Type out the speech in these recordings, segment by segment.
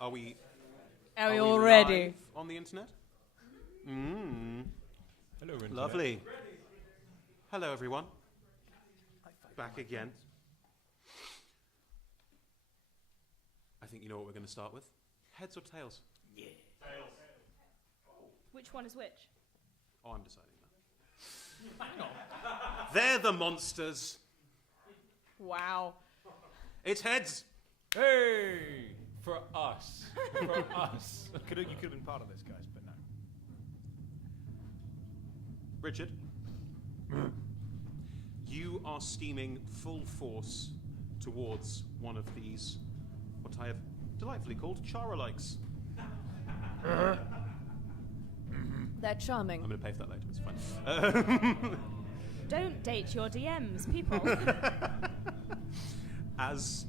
Are we all ready? live on the internet? Hello, internet. Lovely. Hello, everyone. Back again. I think you know what we're going to start with. Heads or tails? Yeah. Tails. Which one is which? Oh, I'm deciding that. Hang on. They're the monsters. Wow. It's heads. Hey! For us. For us. You could have been part of this, guys, but no. Richard, you are steaming full force towards one of these, what I have delightfully called Chara-likes. They're charming. I'm going to pay for that later, it's fine. Don't date your DMs, people. As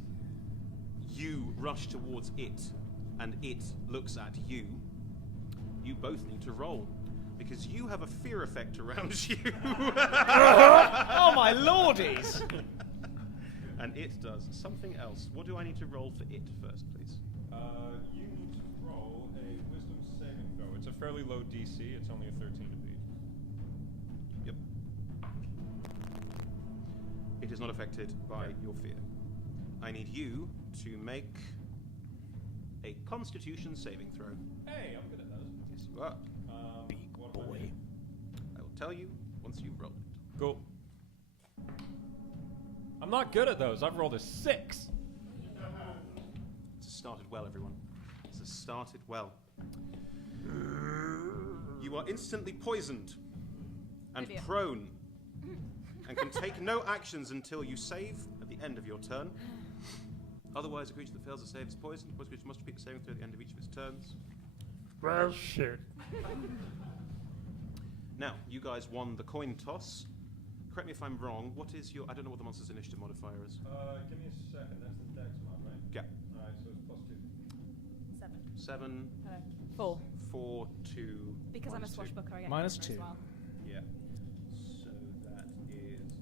you rush towards it, and it looks at you, you both need to roll. Because you have a fear effect around you. Oh, my lordies! And it does something else. What do I need to roll for it first, please? You need to roll a wisdom saving throw. It's a fairly low DC. It's only a 13 to beat. Yep. It is not affected by your fear. I need you to make a Constitution saving throw. Hey, I'm good at those. Yes, you are. Big boy. I will tell you once you've rolled it. Cool. I'm not good at those. I've rolled a 6. This has started well, everyone. This has started well. You are instantly poisoned and Idiot. prone and can take no actions until you save at the end of your turn. Otherwise, a creature that fails to save is poisoned. Poisoned creature must repeat the saving throw at the end of each of its turns. Well, shit. Now, you guys won the coin toss. Correct me if I'm wrong. What is your... I don't know what the monster's initiative modifier is. Give me a second. That's the dex mod, right? Yeah. Alright, so it's +2. 7. 7, 4. 4, 2... Because I'm a -2. swashbuckler, I get Minus extra 2. as well. Yeah. So that is...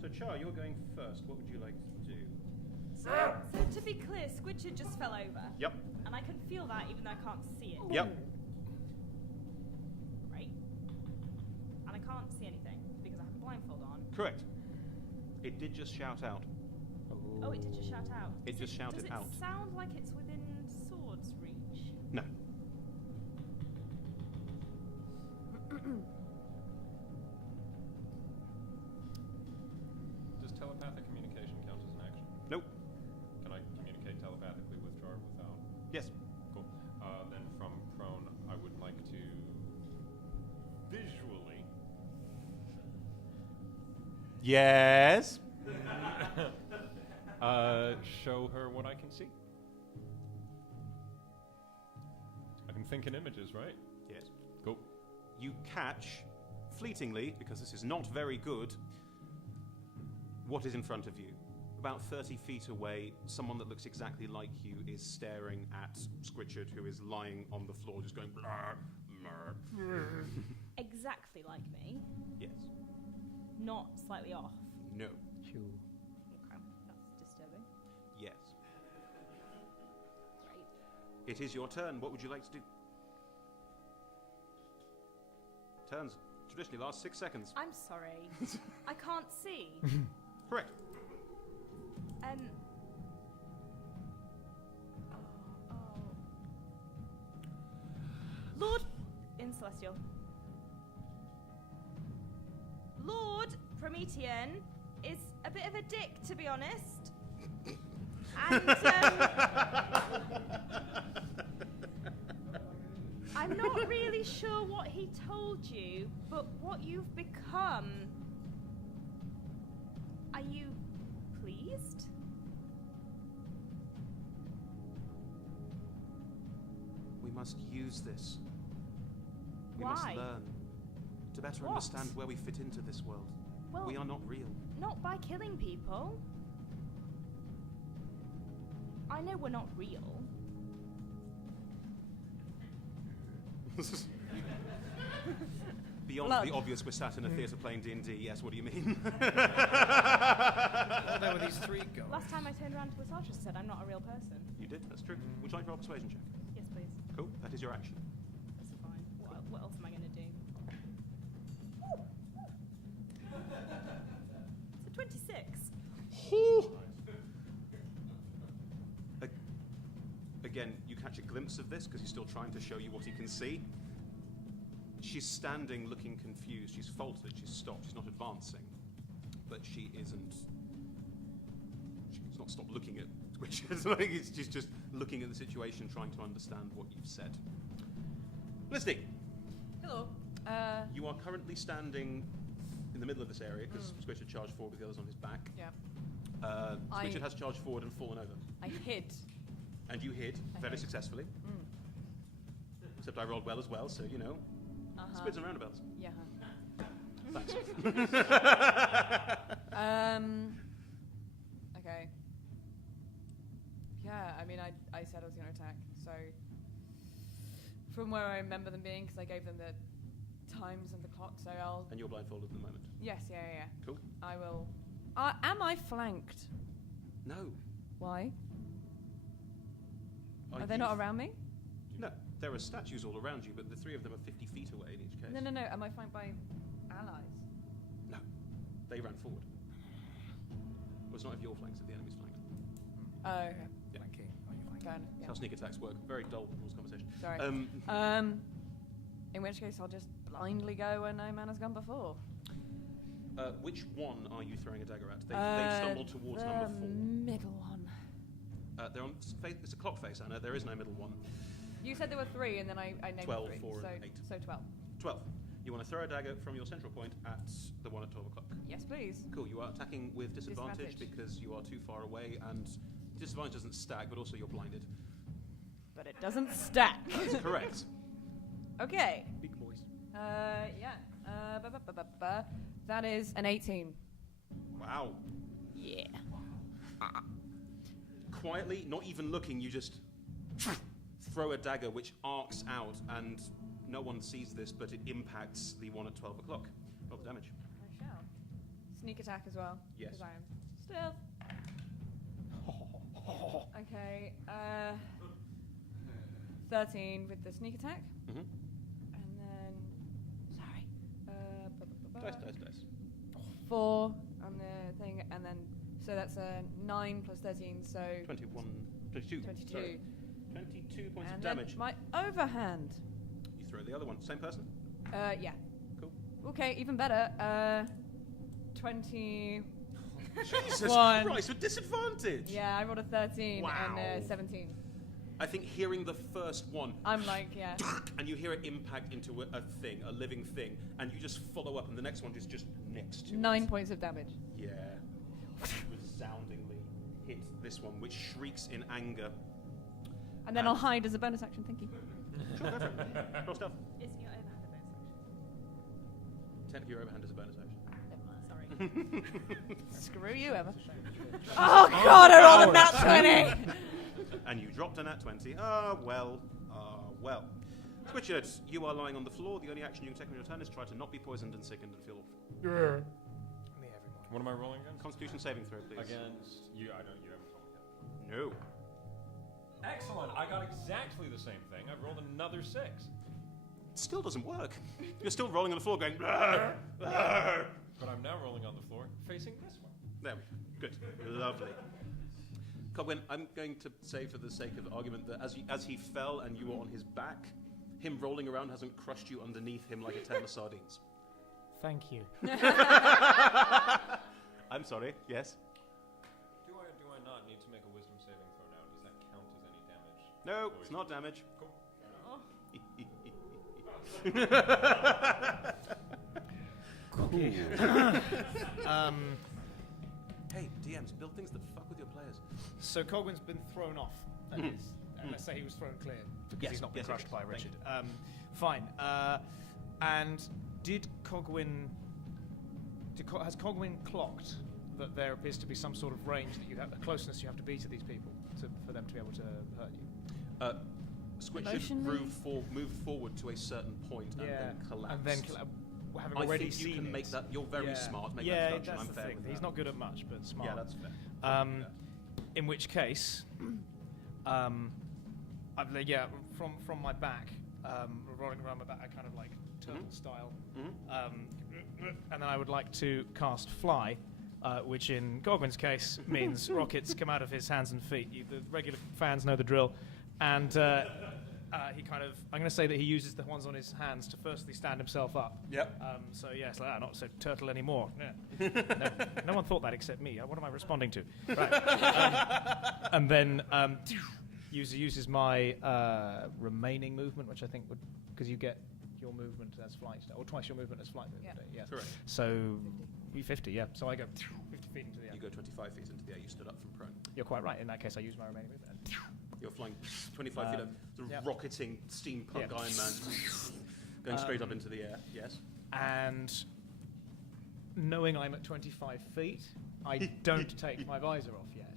so Char, you're going first. What would you like to do? So to be clear, Squidger just fell over. Yep. And I can feel that even though I can't see it. Yep. Right? And I can't see anything because I have a blindfold on. Correct. It did just shout out. Oh, it did just shout out. It just shouted Does it out. sound like it's within sword's reach? No. Does telepathic communication count as an action? Nope. Can I communicate telepathically with Char without? Yes. Cool. Then from prone, I would like to visually Yes. show her what I can see. I can think in images, right? Yes. Cool. You catch, fleetingly, because this is not very good, what is in front of you. About 30 feet away, someone that looks exactly like you is staring at Squidchard, who is lying on the floor, just going blah, blah. Exactly like me, Yes. not slightly off. No. Okay, that's disturbing. Yes. Great. It is your turn. What would you like to do? Turns traditionally last 6 seconds. I'm sorry. I can't see. Correct. Lord in Celestial. Lord Promethean is a bit of a dick, to be honest. And I'm not really sure what he told you, but what you've become. Are you pleased? We must use this. We Why? must learn to better What? understand where we fit into this world. Well, We are not real. not by killing people. I know we're not real. Beyond Blood. the obvious, we're sat in a theatre playing D&D. Yes, what do you mean? Well, there with these three guys. Last time I turned around to a sergeant and said, I'm not a real person. You did, that's true. Would you like to roll a persuasion check? Yes, please. Cool, that is your action. That's fine. What else am I going to do? It's a 26. Again, you catch a glimpse of this because he's still trying to show you what he can see. She's standing looking confused. She's faltered, she's stopped, she's not advancing. But she isn't... She's not stopped looking at Squidget. She's just looking at the situation, trying to understand what you've said. Felicity! Hello. You are currently standing in the middle of this area because Squidget charged forward with the others on his back. Yeah. Squidget has charged forward and fallen over. I hid. And you hid very hid. successfully. Except I rolled well as well, so you know. Squids and roundabouts. Yeah. Thanks. Okay. Yeah, I mean, I said I was going to attack, so from where I remember them being, because I gave them the times and the clock, so I'll... And you're blindfolded at the moment. Yes, yeah. Cool. I will... am I flanked? No. Why? Are they not around me? No. There are statues all around you, but the three of them are 50 feet away in each case. No. Am I flanked by allies? No. They ran forward. Well, it's not if you're flanked, it's the enemy's flanked. Oh, okay. Yeah. Flanking. Oh, you're flanking. Fair enough, That's yeah. how sneak attacks work. Very dull rules conversation. Sorry. In which case, I'll just blindly go where no man has gone before. Which one are you throwing a dagger at? They've stumbled towards the number 4. middle one. They're on. It's a clock face, Anna. There is no middle one. You said there were 3, and then I named 12, 3. 4, so, and 8. So 12. 12. You want to throw a dagger from your central point at the one at 12 o'clock. Yes, please. Cool. You are attacking with disadvantage Disadvantage. because you are too far away, and disadvantage doesn't stack, but also you're blinded. But it doesn't stack. That's correct. Okay. Big boys. Yeah. That is an 18. Wow. Yeah. Quietly, not even looking, you just throw a dagger which arcs out, and no one sees this, but it impacts the one at 12 o'clock. Roll the damage. I shall. Sneak attack as well. Yes. Because I am stealth. Okay. 13 with the sneak attack. Mm-hmm. And then... Sorry. Dice. 4 on the thing, and then... So that's a 9 plus 13, so... 22. 22. Sorry. 22 points And of then damage. my overhand. You throw the other one. Same person? Yeah. Cool. Okay, even better. 20... Jesus One. Christ, with disadvantage! Yeah, I rolled a 13 Wow. and 17. I think hearing the first one, I'm like, yeah. and you hear it impact into a living thing, and you just follow up, and the next one is just next to 9 it. points of damage. Yeah. Resoundingly hit this one, which shrieks in anger. And then I'll hide as a bonus action, thank you. Sure, go for it. Roll stealth. Isn't your overhand a bonus action? Technically, your overhand is a bonus action. Sorry. Screw you, Emma. Oh god, I rolled a nat 20! And you dropped a nat 20. Well. Squidget, you are lying on the floor. The only action you can take on your turn is try to not be poisoned and sickened and feel Me every morning. What am I rolling against? Constitution saving throw, please. Against you. I know you haven't told me yet. No. Excellent. I got exactly the same thing. I've rolled another 6. It still doesn't work. You're still rolling on the floor going, "Arr, arr." But I'm now rolling on the floor facing this one. There we go. Good. Lovely. Cogwin, I'm going to say for the sake of argument that as he fell and you were on his back, him rolling around hasn't crushed you underneath him like a tail of sardines. Thank you. I'm sorry, yes? Do I not need to make a wisdom saving throw now? Does that count as any damage? No, it's not damage. Cool. Hey, DMs, build things that fuck with your players. So Cogwin's been thrown off. That is. Let's say he was thrown clear because Yes, he's not been yes, crushed yes, by thank Richard. Fine. And did Cogwin? Has Cogwin clocked that there appears to be some sort of range that you have, a closeness you have to be to these people for them to be able to hurt you? Squid should move forward to a certain point and then collapse. And then having I already think you seen can it. make that. You're very smart. Make that Yeah, deduction. that's I'm the fair thing. with He's that. not good at much, but smart. Yeah, that's fair. In which case, from my back, rolling around my back, kind of like turtle style, and then I would like to cast Fly, which in Gogwin's case means rockets come out of his hands and feet. The regular fans know the drill, and he kind of, I'm going to say that he uses the ones on his hands to firstly stand himself up. Yep. So yes, not so turtle anymore. Yeah. No one thought that except me. What am I responding to? Right. And then uses my remaining movement, which I think would, because you get your movement as flight, or twice your movement as flight. Yeah. Correct. So 50, yeah. So I go 50 feet into the air. You go 25 feet into the air. You stood up from prone. You're quite right. In that case, I use my remaining movement. And You're flying 25 feet of sort of rocketing steampunk Yeah. Iron Man, going straight up into the air. Yes. And knowing I'm at 25 feet, I don't take my visor off yet.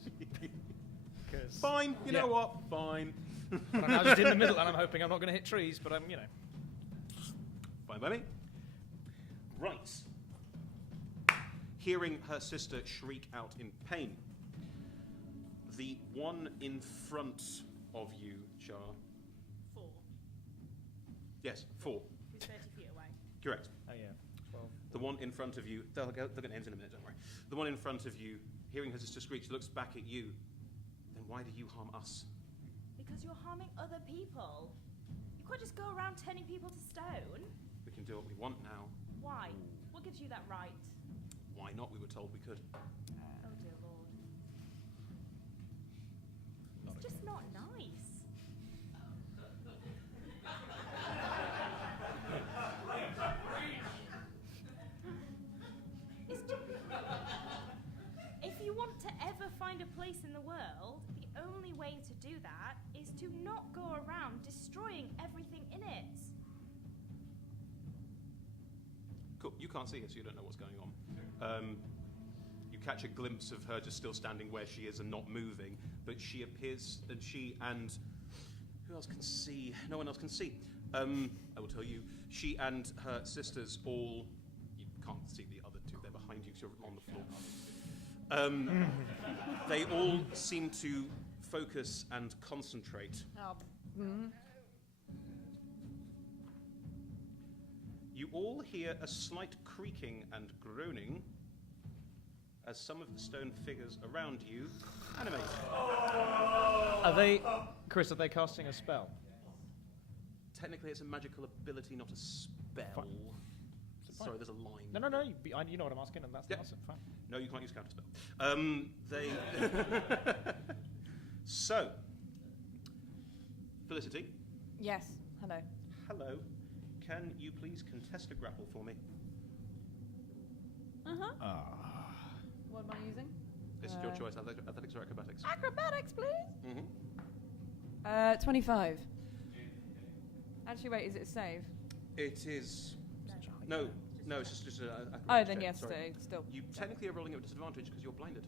Fine. You know what? Fine. But I'm now just in the middle, and I'm hoping I'm not going to hit trees. But I'm, Fine by me. Right. Hearing her sister shriek out in pain, the one in front of you, Char. 4. Yes, 4. Who's 30 feet away? Correct. Oh yeah, 12. The one in front of you, they'll get names in a minute, don't worry. The one in front of you, hearing her sister screech, looks back at you. Then why do you harm us? Because you're harming other people. You can't just go around turning people to stone. We can do what we want now. Why? What gives you that right? Why not? We were told we could. Oh dear Lord. It's just not nice. It's just, if you want to ever find a place in the world, the only way to do that is to not go around destroying everything in it. Cool. You can't see her, so you don't know what's going on. You catch a glimpse of her just still standing where she is and not moving, but she appears, and she and who else can see? No one else can see. I will tell you, she and her sisters all. You can't see the other two; they're behind you, so you're on the floor. They all seem to focus and concentrate. You all hear a slight creaking and groaning as some of the stone figures around you animate. Are they, Chris? Are they casting a spell? Technically, it's a magical ability, not a spell. Fine. Sorry, there's a line. No. You know what I'm asking, and that's the answer. Fine. No, you can't use counterspell. They. So, Felicity. Yes. Hello. Hello. Can you please contest a grapple for me? What am I using? This is your choice, athletics or acrobatics. Acrobatics, please. Mm-hmm. 25. Actually, wait. Is it a save? It is. No, it's just an acrobatics Oh, then check, yes. sorry. Still. You technically are rolling at a disadvantage because you're blinded.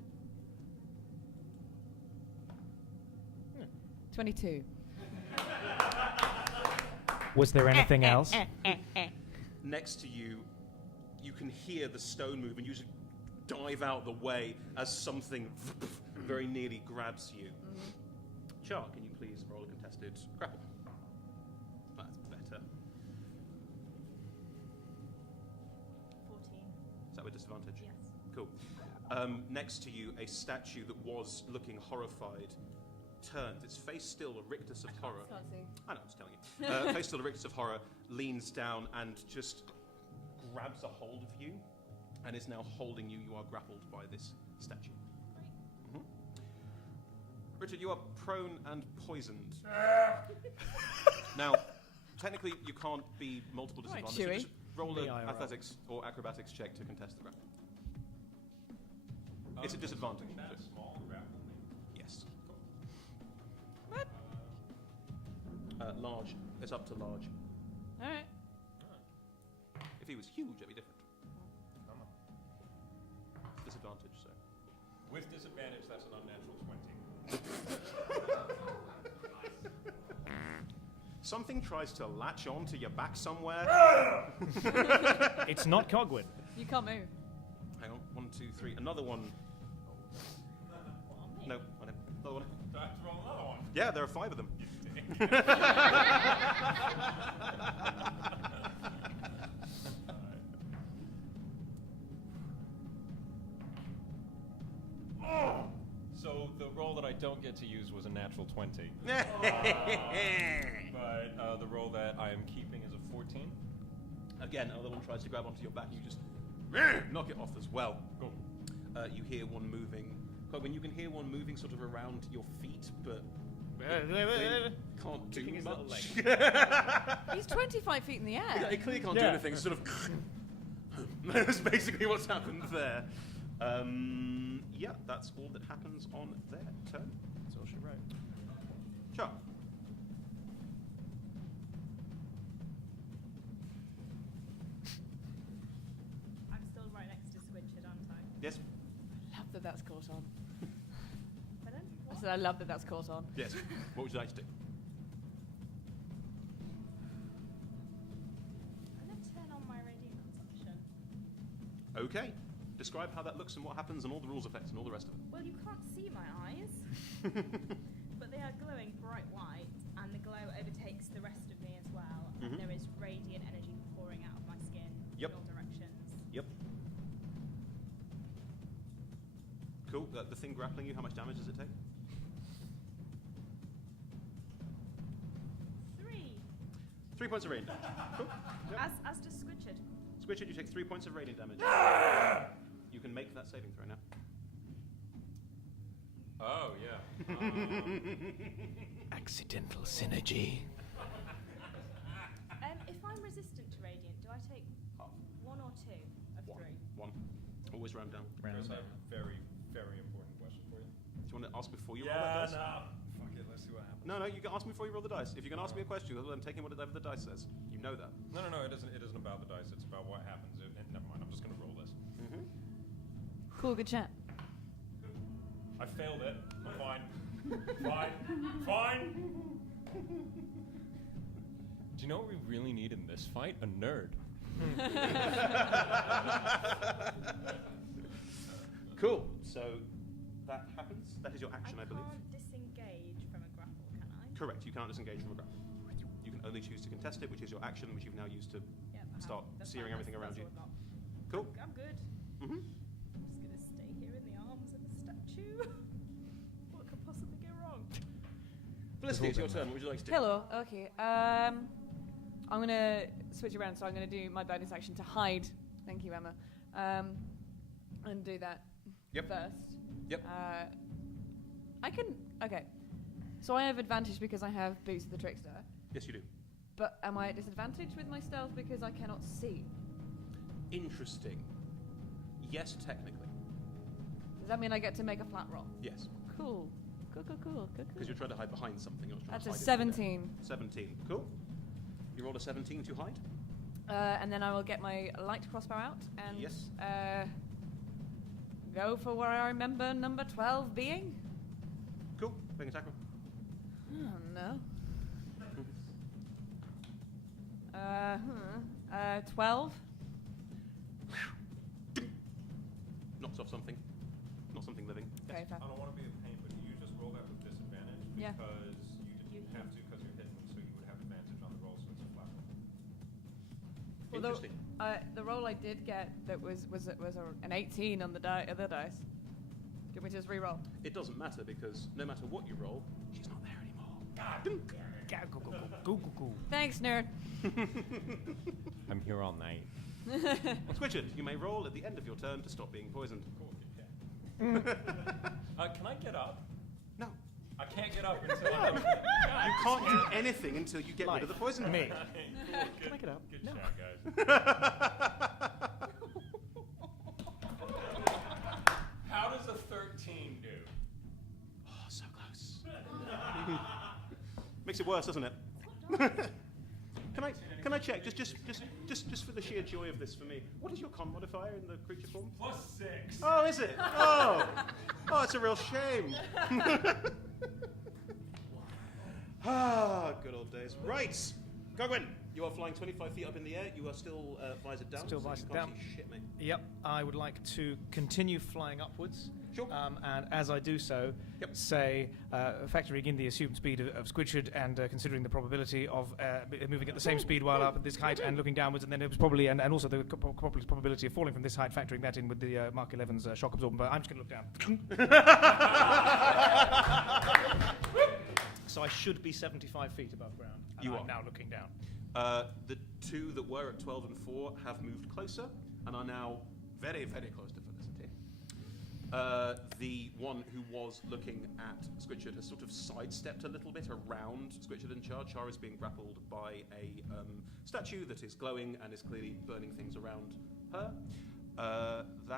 22. Was there anything else? Next to you, you can hear the stone move, and you just dive out the way as something very nearly grabs you. Char, can you please roll a contested grapple? That's better. 14. Is that with disadvantage? Yes. Cool. Next to you, a statue that was looking horrified turns. Its face still a rictus of horror. Can't see. I know, I'm just telling you. Face still a rictus of horror, leans down and just grabs a hold of you and is now holding you. You are grappled by this statue. Mm-hmm. Richard, you are prone and poisoned. Now, technically, you can't be multiple Right, disadvantages. Chewie. Just roll an Me, I roll. athletics or acrobatics check to contest the grapple. It's a disadvantage. That small grapple. Yes. What? Large. It's up to large. All right. If he was huge, it'd be different. Disadvantage, so. With disadvantage, that's an unnatural 20. Something tries to latch onto your back somewhere. It's not Cogwin. You can't move. Hang on, 1, 2, 3. Another one. No, I don't. Another one. Do I have to roll another one? Yeah, there are 5 of them. So the roll that I don't get to use was a natural 20. But the roll that I am keeping is a 14. Again, another one tries to grab onto your back. You just knock it off as well. Cool. You hear one moving. When you can hear one moving sort of around your feet, but can't do Kicking his little much. He's 25 feet in the air. It clearly can't do anything. It's sort of. That's basically what's happened there. Yeah, that's all that happens on their turn. That's all she wrote. Sure. I'm still right next to Squidget, aren't I? Yes. I love that that's caught on. Pardon? I said I love that that's caught on. Yes. What would you like to do? I'm going to turn on my radiant consumption. Okay. Describe how that looks and what happens and all the rules effects and all the rest of it. Well, you can't see my eyes, but they are glowing bright white, and the glow overtakes the rest of me as well. Mhm. And there is radiant energy pouring out of my skin Yep. in all directions. Yep. Cool. The thing grappling you, how much damage does it take? 3. 3 points of radiant damage. Cool. Yep. As does Squidget. Squidget, you take 3 points of radiant damage. You can make that saving throw now. Oh, yeah. Accidental synergy. If I'm resistant to radiant, do I take Half. 1 or 2 of 3? 1. Always round down. Chris, I have a very, very important question for you. Do you want to ask before you roll that dice? Fuck it, let's see what happens. No, you can ask me before you roll the dice. If you're going to ask me a question, I'm taking whatever the dice says. You know that. No, it isn't about the dice. It's about what happens. Never mind, I'm just going to roll this. Mm-hmm. Cool, good chat. I failed it. I'm fine. Fine. Do you know what we really need in this fight? A nerd. Cool. So that happens. That is your action, I believe. can't disengage from a grapple, can I? Correct. You cannot disengage from a grapple. You can only choose to contest it, which is your action, which you've now used to Yeah, I have. start That's searing fine, everything around you. that's all I've got. Cool. I'm good. Mm-hmm. I'm just going to stay here in the arms of the statue. What could possibly go wrong? Felicity, it's your turn. What would you like to do? Hello. Okay. I'm gonna switch around. So I'm gonna do my bonus action to hide. Thank you, Emma. And do that Yep. first. Yep. I can. Okay. So I have advantage because I have Boots of the Trickster. Yes, you do. But am I at disadvantage with my stealth because I cannot see? Interesting. Yes, technically. Does that mean I get to make a flat roll? Yes. Cool. Cool. Because you're trying to hide behind something. You're not trying That's to a hide it. 17. 17. Cool. You rolled a 17 to hide? And then I will get my light crossbow out and Yes. go for where I remember number 12 being. Cool. Make an attack roll. Oh no. 12. Knocks off something. Not something living. Okay, Yes. fair. I don't want to be a pain, but you just roll that with disadvantage Yeah. because you didn't have to because you're hidden, so you would have advantage on the roll, so it's a flat roll. Interesting. The roll I did get that was an 18 on the other dice. Do you want me to just re-roll? It doesn't matter because no matter what you roll, she's not there anymore. Go. Thanks, nerd. I'm here all night. Squidget, you may roll at the end of your turn to stop being poisoned. Cool. Can I get up? No. I can't get up until I'm... You can't do anything until you get rid of the poison. Me. Cool, Can I get up? Good No. chat, guys. How does a 13 do? Oh, so close. Makes it worse, doesn't it? Can I check just for the sheer joy of this for me? What is your con modifier in the creature form? +6. Oh, is it? Oh, it's a real shame. Ah, good old days. days. Right! Cogwin, you are flying 25 feet up in the air. You are still visored down. Still so visored you can't down. see shit, mate. Yep, I would like to continue flying upwards. Sure. And as I do so, say, factoring in the assumed speed of Squidshard and considering the probability of moving at the same speed while up at this height and looking downwards, and then it was probably, and also the probability of falling from this height, factoring that in with the Mark 11's shock absorbent. But I'm just going to look down. So I should be 75 feet above ground. And You I'm are. now looking down. The two that were at 12 and 4 have moved closer and are now very, very close to Felicity. The one who was looking at Squidshard has sort of sidestepped a little bit around Squidshard and Char. Char is being grappled by a statue that is glowing and is clearly burning things around her.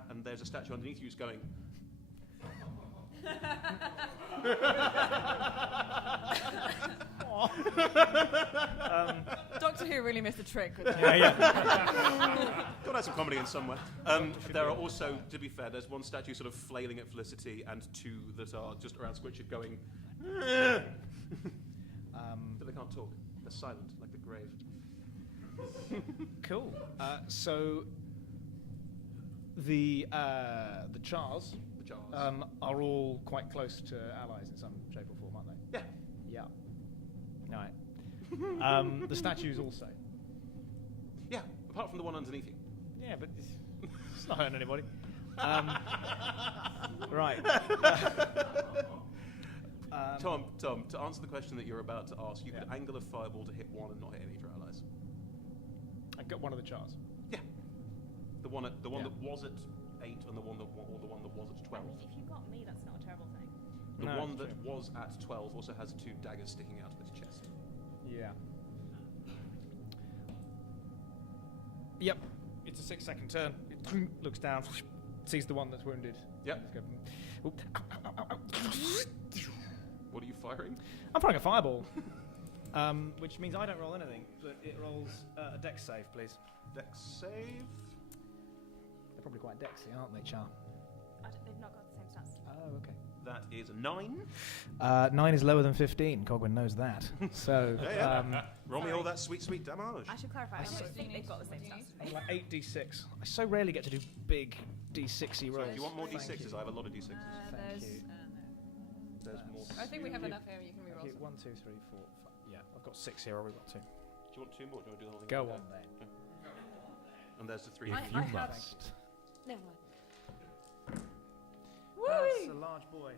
And there's a statue underneath you who's going... Doctor Who really missed a trick with that. Yeah. Got to have some comedy in somewhere. There are also, to be fair, there's one statue sort of flailing at Felicity and two that are just around Squidshard going... but they can't talk. They're silent, like the grave. Cool. So the Chars The jars. are all quite close to allies in some shape or form, aren't they? Yeah. Yeah. Right. The statues also. Yeah, apart from the one underneath you. Yeah, but it's not hurting anybody. Right. Tom, to answer the question that you're about to ask, you could Yeah. angle a fireball to hit one and not hit any of your allies. I got one of the Chars. Yeah. The one Yeah. that was at 8 and the one that was at 12. If you got me, that's not a terrible thing. The No, one that true. was at 12 also has 2 daggers sticking out of its chest. Yeah. Yep. It's a 6-second turn. It looks down, sees the one that's wounded. Yep. Let's go. Oop. Ow, ow, ow, ow. What are you firing? I'm firing a fireball, which means I don't roll anything, but it rolls a dex save, please. Dex save. They're probably quite dexy, aren't they, Char? They've not got the same stats. Oh, okay. That is a 9. 9 is lower than 15. Cogwin knows that. So, Roll me all that sweet, sweet damage. I should clarify. I see. don't think they've got the same stats. like 8d6. I so rarely get to do big d6y rolls. Do you want more Thank D6s? you. I have a lot of D6s. Thank you. There's more. I think we have enough here. You can reroll. Okay, some. 1, 2, 3, 4, 5. Yeah, I've got 6 here. I've got 2. Do you want 2 more? Do you want to do the whole thing? Go Okay. on then. And there's the 3. I have- must. Never mind. That's a large boy.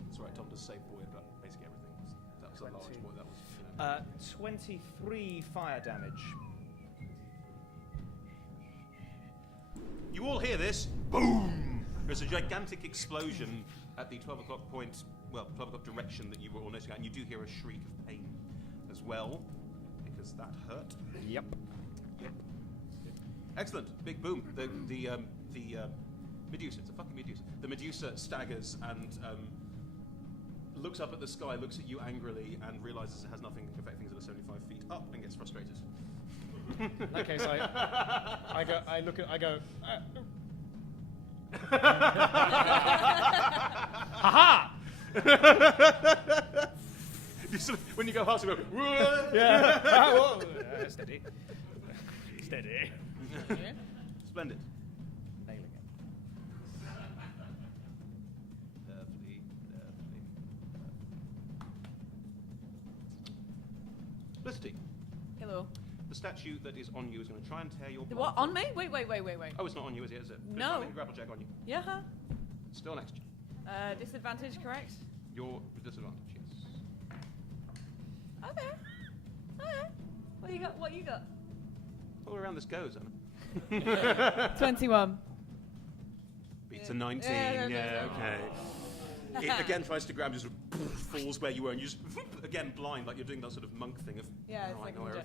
That's right, Tom does say boy about basically everything. That was a large 20. boy. That was. 23 fire damage. You all hear this? Boom! There's a gigantic explosion at the 12 o'clock point, 12 o'clock direction that you were all noticing at, and you do hear a shriek of pain as well, because that hurt. Yep. Excellent, big boom. The Medusa, it's a fucking Medusa. The Medusa staggers and looks up at the sky, looks at you angrily, and realizes it has nothing to affect things that are 75 feet up, and gets frustrated. In that case, I go. Ha You sort of, when you go past, you go. Yeah. Whoa. Steady. Steady. Splendid. Nailing it. Lovely. Felicity, Hello. the statue that is on you is going to try and tear your. The what? blindfold. On me? Wait. Oh, it's not on you, is it? Is it? No. Make a grapple check on you. Yeah. Still next to you. Disadvantage, correct? Your disadvantage, yes. Okay. What you got? All around this goes, Anna. 21. Beats a 19. Yeah, Okay. It again tries to grab you, sort of falls where you were, and you just again blind, like you're doing that sort of monk thing of. Yeah, it's "Oh, I like know a where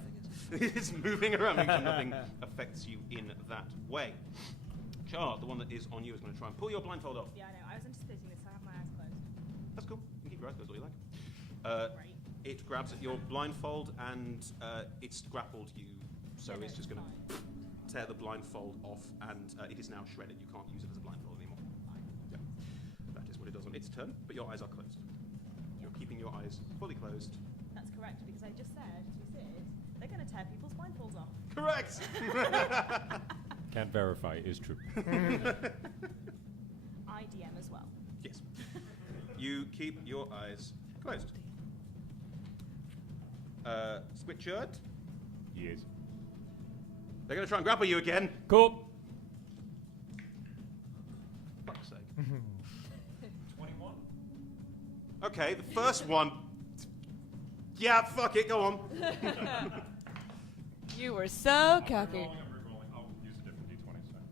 everything is." It's moving around, making sure nothing affects you in that way. Char, the one that is on you, is going to try and pull your blindfold off. Yeah, I know. I was anticipating this, so I have my eyes closed. That's cool. You can keep your eyes closed all you like. Right. It grabs at your blindfold and it's grappled you, so Yeah, it's no, just going fine. to tear the blindfold off, and it is now shredded. You can't use it as a blindfold anymore. Yeah, that is what it does on its turn. But your eyes are closed. You're keeping your eyes fully closed. That's correct, because I just said to Sid, they're going to tear people's blindfolds off. Correct! Can't verify, is true. I DM as well. Yes. You keep your eyes closed. Squidchard, Yes. they're going to try and grapple you again. Cool. Fuck's sake. 21. Okay, the first one. Yeah, fuck it, go on. You were so cocky. I'm re-rolling. I'll use a different d20, sorry.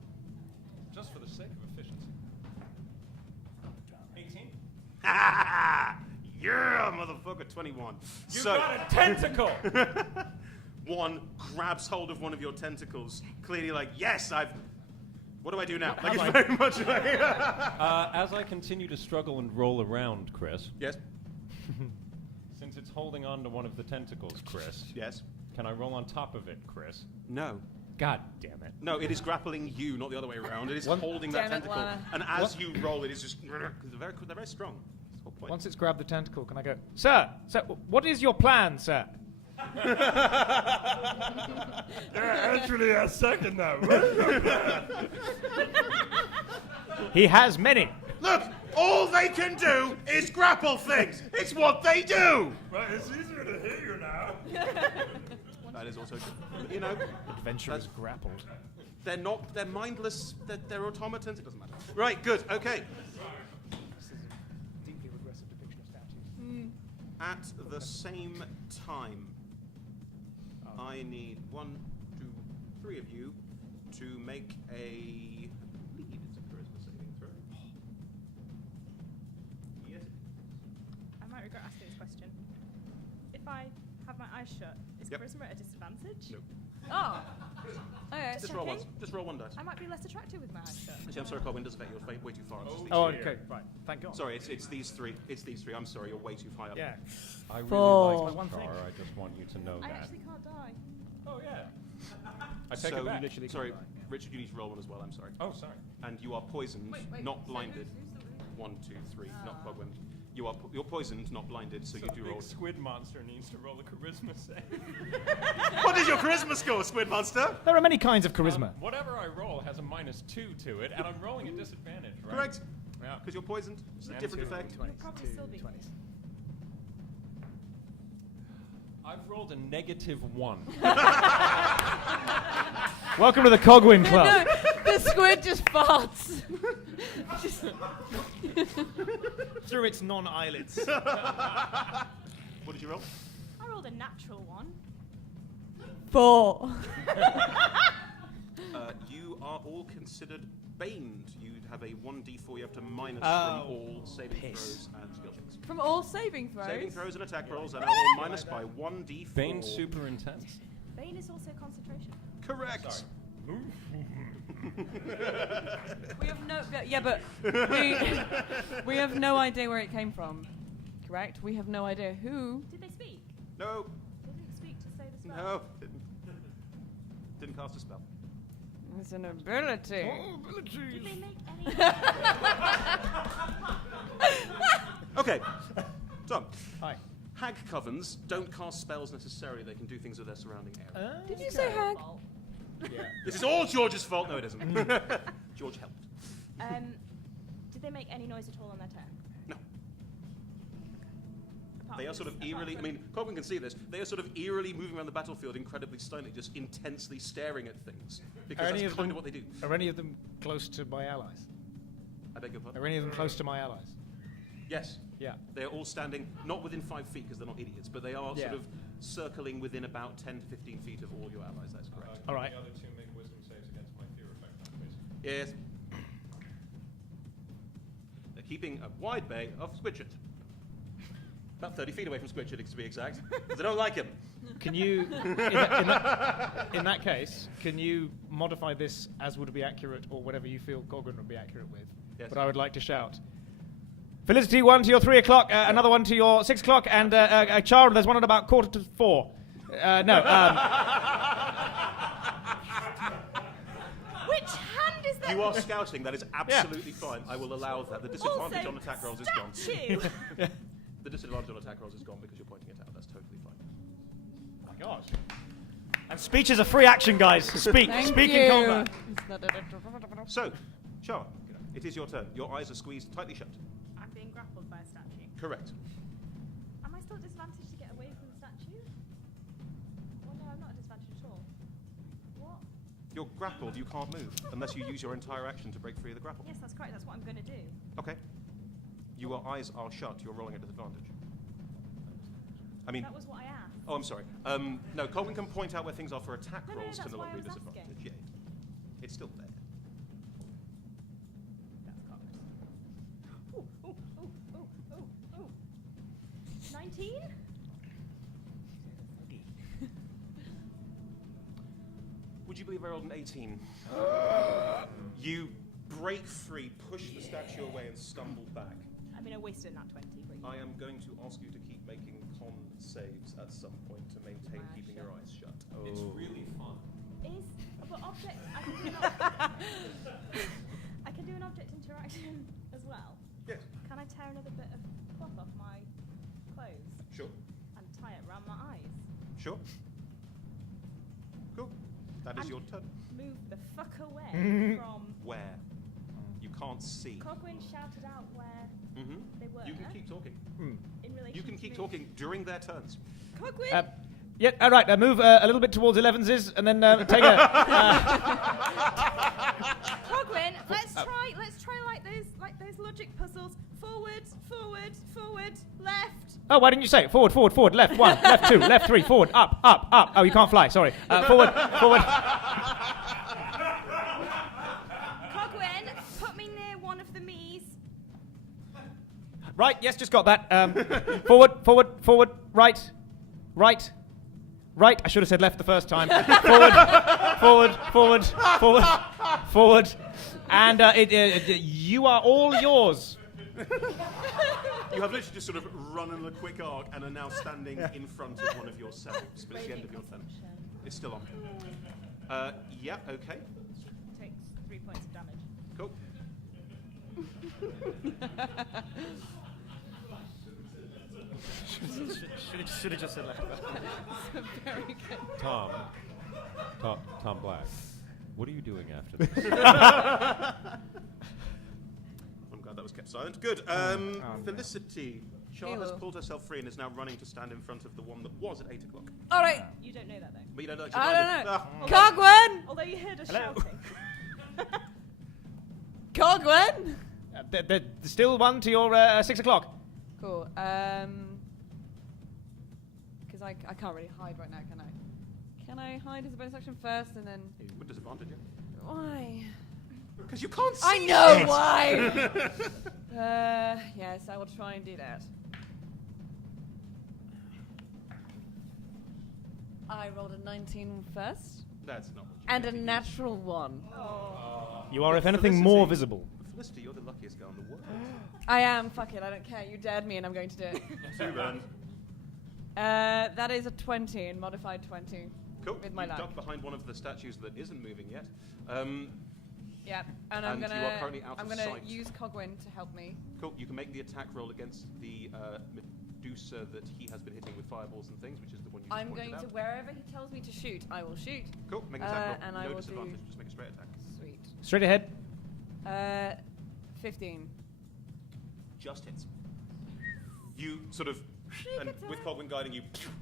Just for the sake of efficiency. 18. Yeah, motherfucker, 21. You got a tentacle! One grabs hold of one of your tentacles, clearly like, yes, what do I do now? How Like, it's do very much like... As I continue to struggle and roll around, Chris, Yes, since it's holding on to one of the tentacles, Chris, yes. can I roll on top of it, Chris? No. God damn it. No, it is grappling you, not the other way around. It is One- holding that Damn it, tentacle. Lana. And as you roll, it is just... Because they're very strong. That's the whole point. Once it's grabbed the tentacle, can I go, Sir, what is your plan, sir? Actually, a second now. He has many. Look, all they can do is grapple things. It's what they do. Right, it's easier to hit you now. That is also true. You know, Adventurers grappled. they're mindless, they're automatons. It doesn't matter. Right, good, okay. This is a deeply regressive depiction of statues. At the same time, I need 1, 2, 3 of you to make a... I believe it's a charisma saving throw. Yes. I might regret asking this question. If I have my eyes shut, is Yep. charisma at a disadvantage? No. Oh. Okay. Just roll checking. once. Just roll one dice. I might be less attractive with my eyes shut. Actually, I'm sorry, Colin, does affect you. You're way too far up. It's these Oh, three. okay, right. Thank God. Sorry, it's these three. It's these three. I'm sorry, you're way too high up. Yeah. I really Four. like One Star. thing. I just want you to know I that. actually can't die. Oh, yeah. I take So, it back. literally sorry, can't die, yeah. Richard, you need to roll one as well. I'm sorry. Oh, sorry. And you are poisoned, not blinded. 1, 2, 3. Not Cogwin. You're poisoned, not blinded. So you do roll. squid monster needs to roll a charisma save. What is your charisma score, Squid Monster? There are many kinds of charisma. Whatever I roll has a -2 to it, and I'm rolling a disadvantage, right? Correct. Yeah. Because you're poisoned. It's a And different 2. effect. You'll probably still be. I've rolled a -1. Welcome to the Cogwin Club. No, the squid just farts. Just- Through its non-eyelids. What did you roll? I rolled a natural one. 4. You are all considered baned. You have a 1d4 you have to minus Oh, from all saving piss. throws and skill checks. From all saving throws. Saving throws and attack rolls are now all minus by 1d4. Bane super intense. Bane is also concentration. Correct. We have no. Yeah, but we have no idea where it came from. Correct? We have no idea who. Did they speak? No. They didn't speak to say the spell. No. Didn't cast a spell. It's an ability. Did they make any? Okay. Tom. Hi. Hag covens don't cast spells necessarily. They can do things with their surrounding area. Did you say hag? Yeah. This is all George's fault. No, it isn't. George helped. Did they make any noise at all on their turn? No. Apart They are from sort of apart eerily, I from- mean, Cogwin can see this, they are sort of eerily moving around the battlefield incredibly stonily, just intensely staring at things. Because Are any that's of kind them- of what they do. Are any of them close to my allies? I beg your pardon? Are any of them close to my allies? Yes. Yeah. They are all standing, not within 5 feet because they're not idiots, but they are Yeah. sort of circling within about 10 to 15 feet of all your allies, that's correct. All right. The other 2 make wisdom saves against my fear effect, please. Yes. They're keeping a wide bay of Squidchard. About 30 feet away from Squidchard, to be exact, because they don't like him. Can you, in that case, can you modify this as would be accurate or whatever you feel Cogwin would be accurate with? Yes. But I would like to shout. Felicity, 1 to your 3 o'clock, another 1 to your 6 o'clock, and Chara, there's one at about 4:45. No. Which hand is that? You are scouting, that is absolutely fine. I will allow that. The disadvantage Also, on attack rolls is gone. statue. The disadvantage on attack rolls is gone because you're pointing it out. That's totally fine. Oh my gosh. And speech is a free action, guys. Speak. Thank Speak you. in combat. So, Shara, it is your turn. Your eyes are squeezed tightly shut. I'm being grappled by a statue. Correct. Am I still at disadvantage to get away from the statue? Well, no, I'm not at disadvantage at all. What? You're grappled. You can't move unless you use your entire action to break free of the grapple. Yes, that's correct. That's what I'm going to do. Okay. Your eyes are shut. You're rolling at disadvantage. I mean, That was what I asked. oh, I'm sorry. No, Colin can point out where things are for attack No, no, rolls to that's no why longer I be was disadvantage. asking. Yeah, it's still there. That's cocked. Ooh, ooh, ooh, ooh, ooh, ooh. 19? Would you believe I rolled an 18? You break free, push the statue away, and stumble back. I mean, I wasted that 20. But I am going to ask you to keep making con saves at some point to maintain Wow, keeping your eyes shut. It's really fun. But object, I can do an object interaction as well. Yes. Can I tear another bit of cloth off my clothes Sure. and tie it around my eyes? Sure. Cool. That is And your turn. Move the fuck away from. Where? You can't see. Cogwin shouted out where Mm-hmm. they were. You can keep talking. In relation You can to keep me. talking during their turns. Cogwin! Yeah, all right. Move a little bit towards 11's, and then take a. Cogwin, let's try like those logic puzzles. Forward, forward, forward, left. Oh, why didn't you say it? Forward, forward, forward. Left 1, left 2, left 3, forward, up, up, up. Oh, you can't fly. Sorry. Forward, forward. Cogwin, put me near one of the me's. Right. Yes, just got that. Forward, forward, forward. Right, right, right. I should have said left the first time. Forward, forward, forward, forward, forward. And you are all yours. You have literally just sort of run in a quick arc and are now standing in front of one of yourselves. But it's the end of your turn. It's still on. Yeah, okay. Takes 3 points of damage. Cool. Should have just said left. Very good. Tom Black, what are you doing after this? I'm glad that was kept silent. Good. Felicity. Char has Hello. pulled herself free and is now running to stand in front of the one that was at 8 o'clock. All right. You don't know that though. But you don't know. I don't know. Ah. Cogwin! Although you heard us Hello. shouting. Cogwin! There's still one to your 6 o'clock. Cool. Because I can't really hide right now, can I? Can I hide as a bonus action first and then? With disadvantage, yeah. Why? Because you can't see I know shit. why! Yes, I will try and do that. I rolled a 19 first. That's not what you And get a to natural 1. You are, if anything, Felicity. more visible. Felicity, you're the luckiest girl in the world. I am. Fuck it. I don't care. You dared me and I'm going to do it. Too bad. That is a 20 and modified 20. Cool. With my You've luck. ducked behind one of the statues that isn't moving yet. Yeah. And I'm And you are currently out of gonna sight. use Cogwin to help me. Cool. You can make the attack roll against the Medusa that he has been hitting with fireballs and things, which is the one you just I'm pointed going to out. wherever he tells me to shoot, I will shoot. Cool. Make an attack roll. and I No will disadvantage. do- Just make a straight attack. Sweet. Straight ahead. 15. Just hits. You sort of, and with Cogwin guiding you,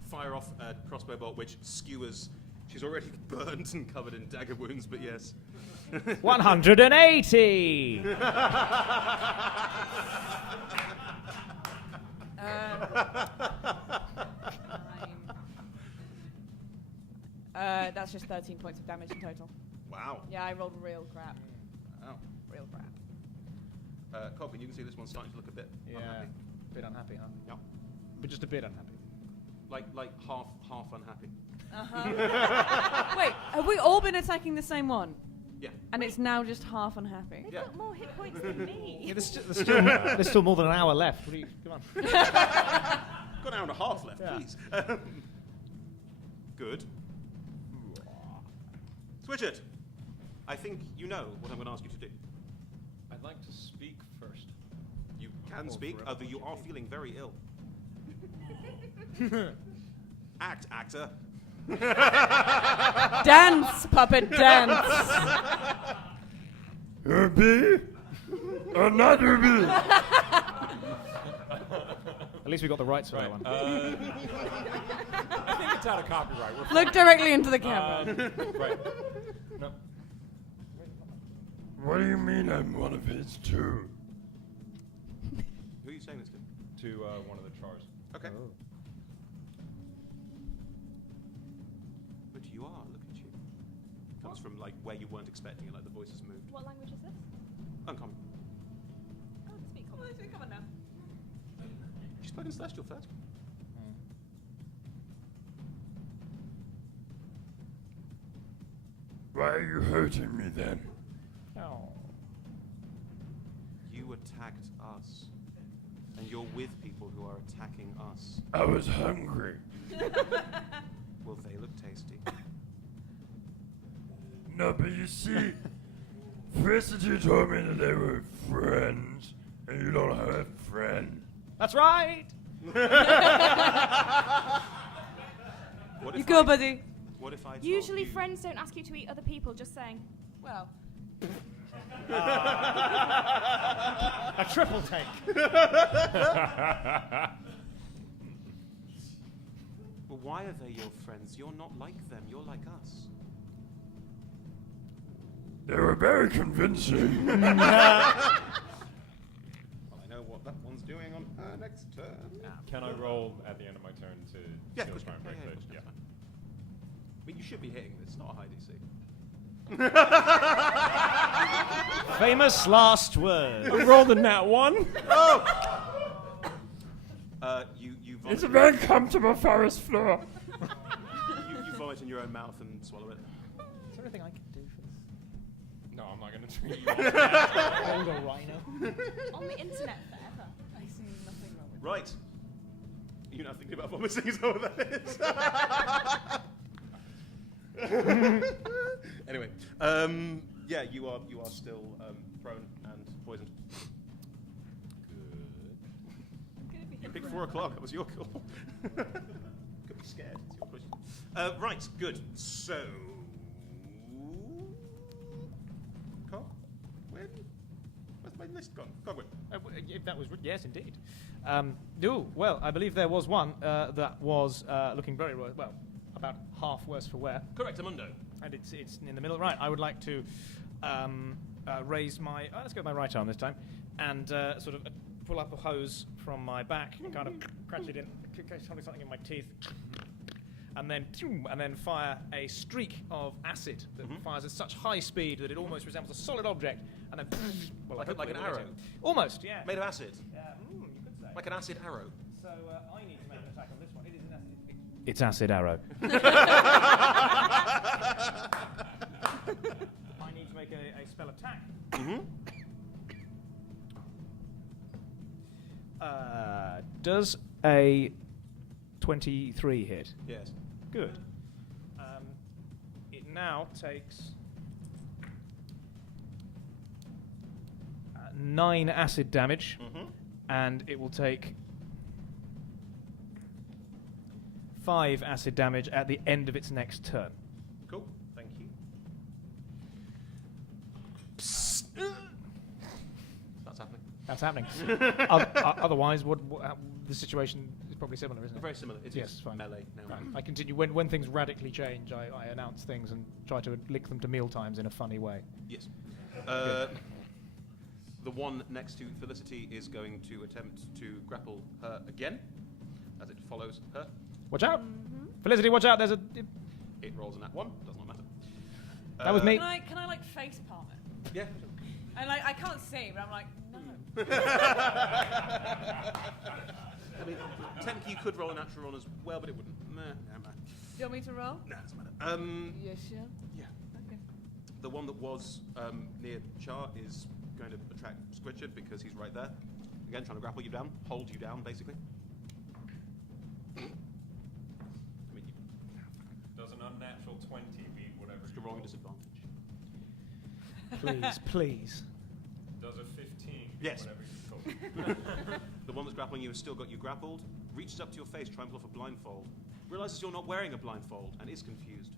fire off a crossbow bolt which skewers. She's already burned and covered in dagger wounds, but yes. 180. That's just 13 points of damage in total. Wow. Yeah, I rolled real crap. Wow. Real crap. Cogwin, you can see this one's starting to look a bit unhappy. Bit unhappy, huh? Yeah. But just a bit unhappy. Like half unhappy. Wait, have we all been attacking the same one? Yeah. And it's now just half unhappy? They've Yeah. got more hit points than me. Yeah, there's still more than an hour left. What do you, come on. Got an hour and a half left, Yeah. please. Good. Switchert, I think you know what I'm going to ask you to do. I'd like to speak first. You can Or speak, forever although you are feeling very ill. Act, actor. Dance, puppet, dance. A bee? Another bee! At least we got the rights for that one. I think it's out of copyright. We're Look directly into the camera. right. No. What do you mean I'm one of his too? Who are you saying this to? To one of the chars. Okay. But you are, look at you. Comes from like where you weren't expecting it, like the voice has moved. What language is this? Uncommon. Oh, speak common. Speak common now. You spoke in Celestial first. Why are you hurting me then? Oh. You attacked us. And you're with people who are attacking us. I was hungry. Well, they look tasty. No, but you see, first you told me that they were friends, and you don't have a friend. That's right. What You if go, I- buddy. What if I told Usually you- friends don't ask you to eat other people, just saying. Well, A triple take. Well, why are they your friends? You're not like them. You're like us. They were very convincing. Well, I know what that one's doing on her next turn. Can I roll at the end of my turn to Yeah, steal of course you try can. and break Yeah, the... of course you can, that's fine. I mean, you should be hitting this. It's not a high DC. Famous last word. I rolled a nat 1. You It's a vomit. very comfortable forest floor. You vomit in your own mouth and swallow it. Is there anything I can do for this? No, I'm not going to treat you. Hold a rhino. On the internet forever. I see nothing wrong with Right. You're not thinking about vomiting, is that what that is? Anyway, yeah, you are still prone and poisoned. Good. You picked 4 o'clock. That was your call. Could be scared. It's your question. Right. Good. So, Cogwin? Where's my list gone? Cogwin. If that was yes, indeed. Well, I believe there was one that was looking very well, about half worse for wear, Correct, Amundo. and it's in the middle. Right, I would like to raise my let's go with my right arm this time, and sort of pull up a hose from my back, and kind of crunch it in, something in my teeth, and then fire a streak of acid that fires at such high speed that it almost resembles a solid object, and then well, Like hopefully an it will arrow? hit it. Almost, yeah. Made of acid. Yeah, you could say. Like an acid arrow. So I need to make an attack on this one. It is an acid. It's acid arrow. I need to make a spell attack. Does a 23 hit? Yes. Good. It now takes 9 acid damage, and it will take 5 acid damage at the end of its next turn. Cool. Thank you. That's happening. That's happening. Otherwise, the situation is probably similar, isn't it? Very similar. It is Yes, fine. melee now. I continue when things radically change. I announce things and try to link them to meal times in a funny way. Yes. The one next to Felicity is going to attempt to grapple her again, as it follows her. Watch out, Felicity! Watch out! There's a. It rolls a nat 1. Does not matter. That was me. Can I like face palm it? Yeah. And like I can't see, but I'm like no. I mean, technically you could roll a natural one as well, but it wouldn't. Nah, never mind. Do you want me to roll? Nah, doesn't matter. Yes, yeah. Yeah. Okay. The one that was near Char is going to attract Squidget because he's right there. Again, trying to grapple you down, hold you down, basically. I mean, Does an unnatural 20 beat whatever you're you rolling roll? disadvantage. Please, please. Does a 15 beat Yes. whatever you roll? The one that's grappling you has still got you grappled, reaches up to your face, trying to pull off a blindfold, realizes you're not wearing a blindfold, and is confused.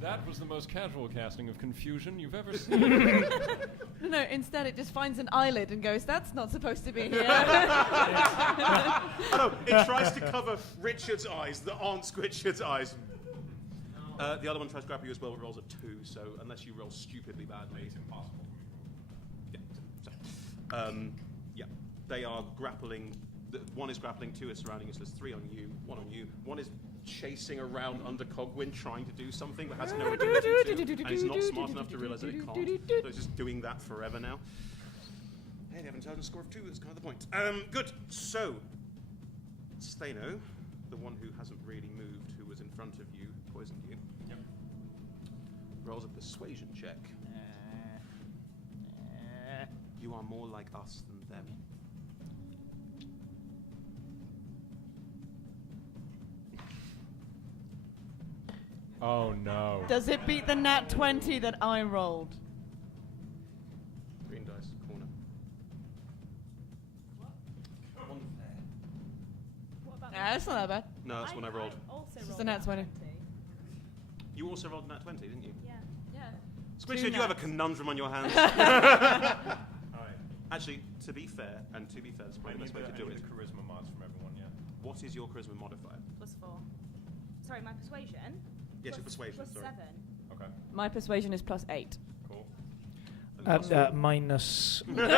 That was the most casual casting of confusion you've ever seen. No, instead it just finds an eyelid and goes, that's not supposed to be here. Oh no, it tries to cover Richard's eyes that aren't Squidshard's eyes. The other one tries to grapple you as well, but rolls a 2, so unless you roll stupidly badly, It's impossible. Yeah. Yeah. They are grappling. One is grappling, 2 is surrounding you, so there's 3 on you, 1 on you. One is chasing around under Cogwin, trying to do something, but has no ability to, and is not smart enough to realize that it can't. So it's just doing that forever now. Hey, they have an intelligence score of 2, that's kind of the point. Good. So, Steno, the one who hasn't really moved, who was in front of you, poisoned you. Yep. Rolls a persuasion check. You are more like us than them. Oh no. Does it beat the nat 20 that I rolled? Green dice, corner. What about That's not that bad. No, that's when I rolled. also It's rolled a nat 20. You also rolled a nat 20, didn't you? Yeah. Yeah. Squishy, you have a nats. conundrum on your hands. Alright. Actually, to be fair, that's I probably the need best way to do the it. charisma mods from everyone, yeah. What is your charisma modifier? +4. Sorry, my persuasion. Yes, your persuasion, sorry. +7. Okay, My persuasion is +8. cool. Minus 1.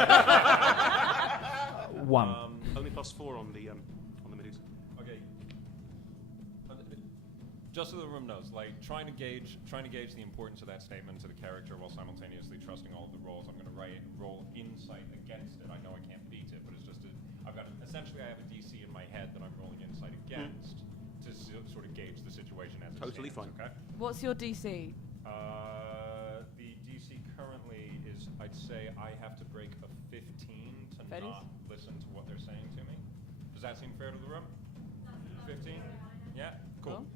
Only +4 on the Medusa. Okay. Just so the room knows, like trying to gauge the importance of that statement to the character while simultaneously trusting all of the rolls. I'm going to roll insight against it. I know I can't beat it, but it's just I have a DC in my head that I'm rolling insight against to sort of gauge the situation as it Totally stands, fine. Okay. What's your DC? The DC currently is, I'd say I have to break a 15 to Fair not listen to what they're saying to me. Does that seem fair to the room? 15? Yeah? Cool.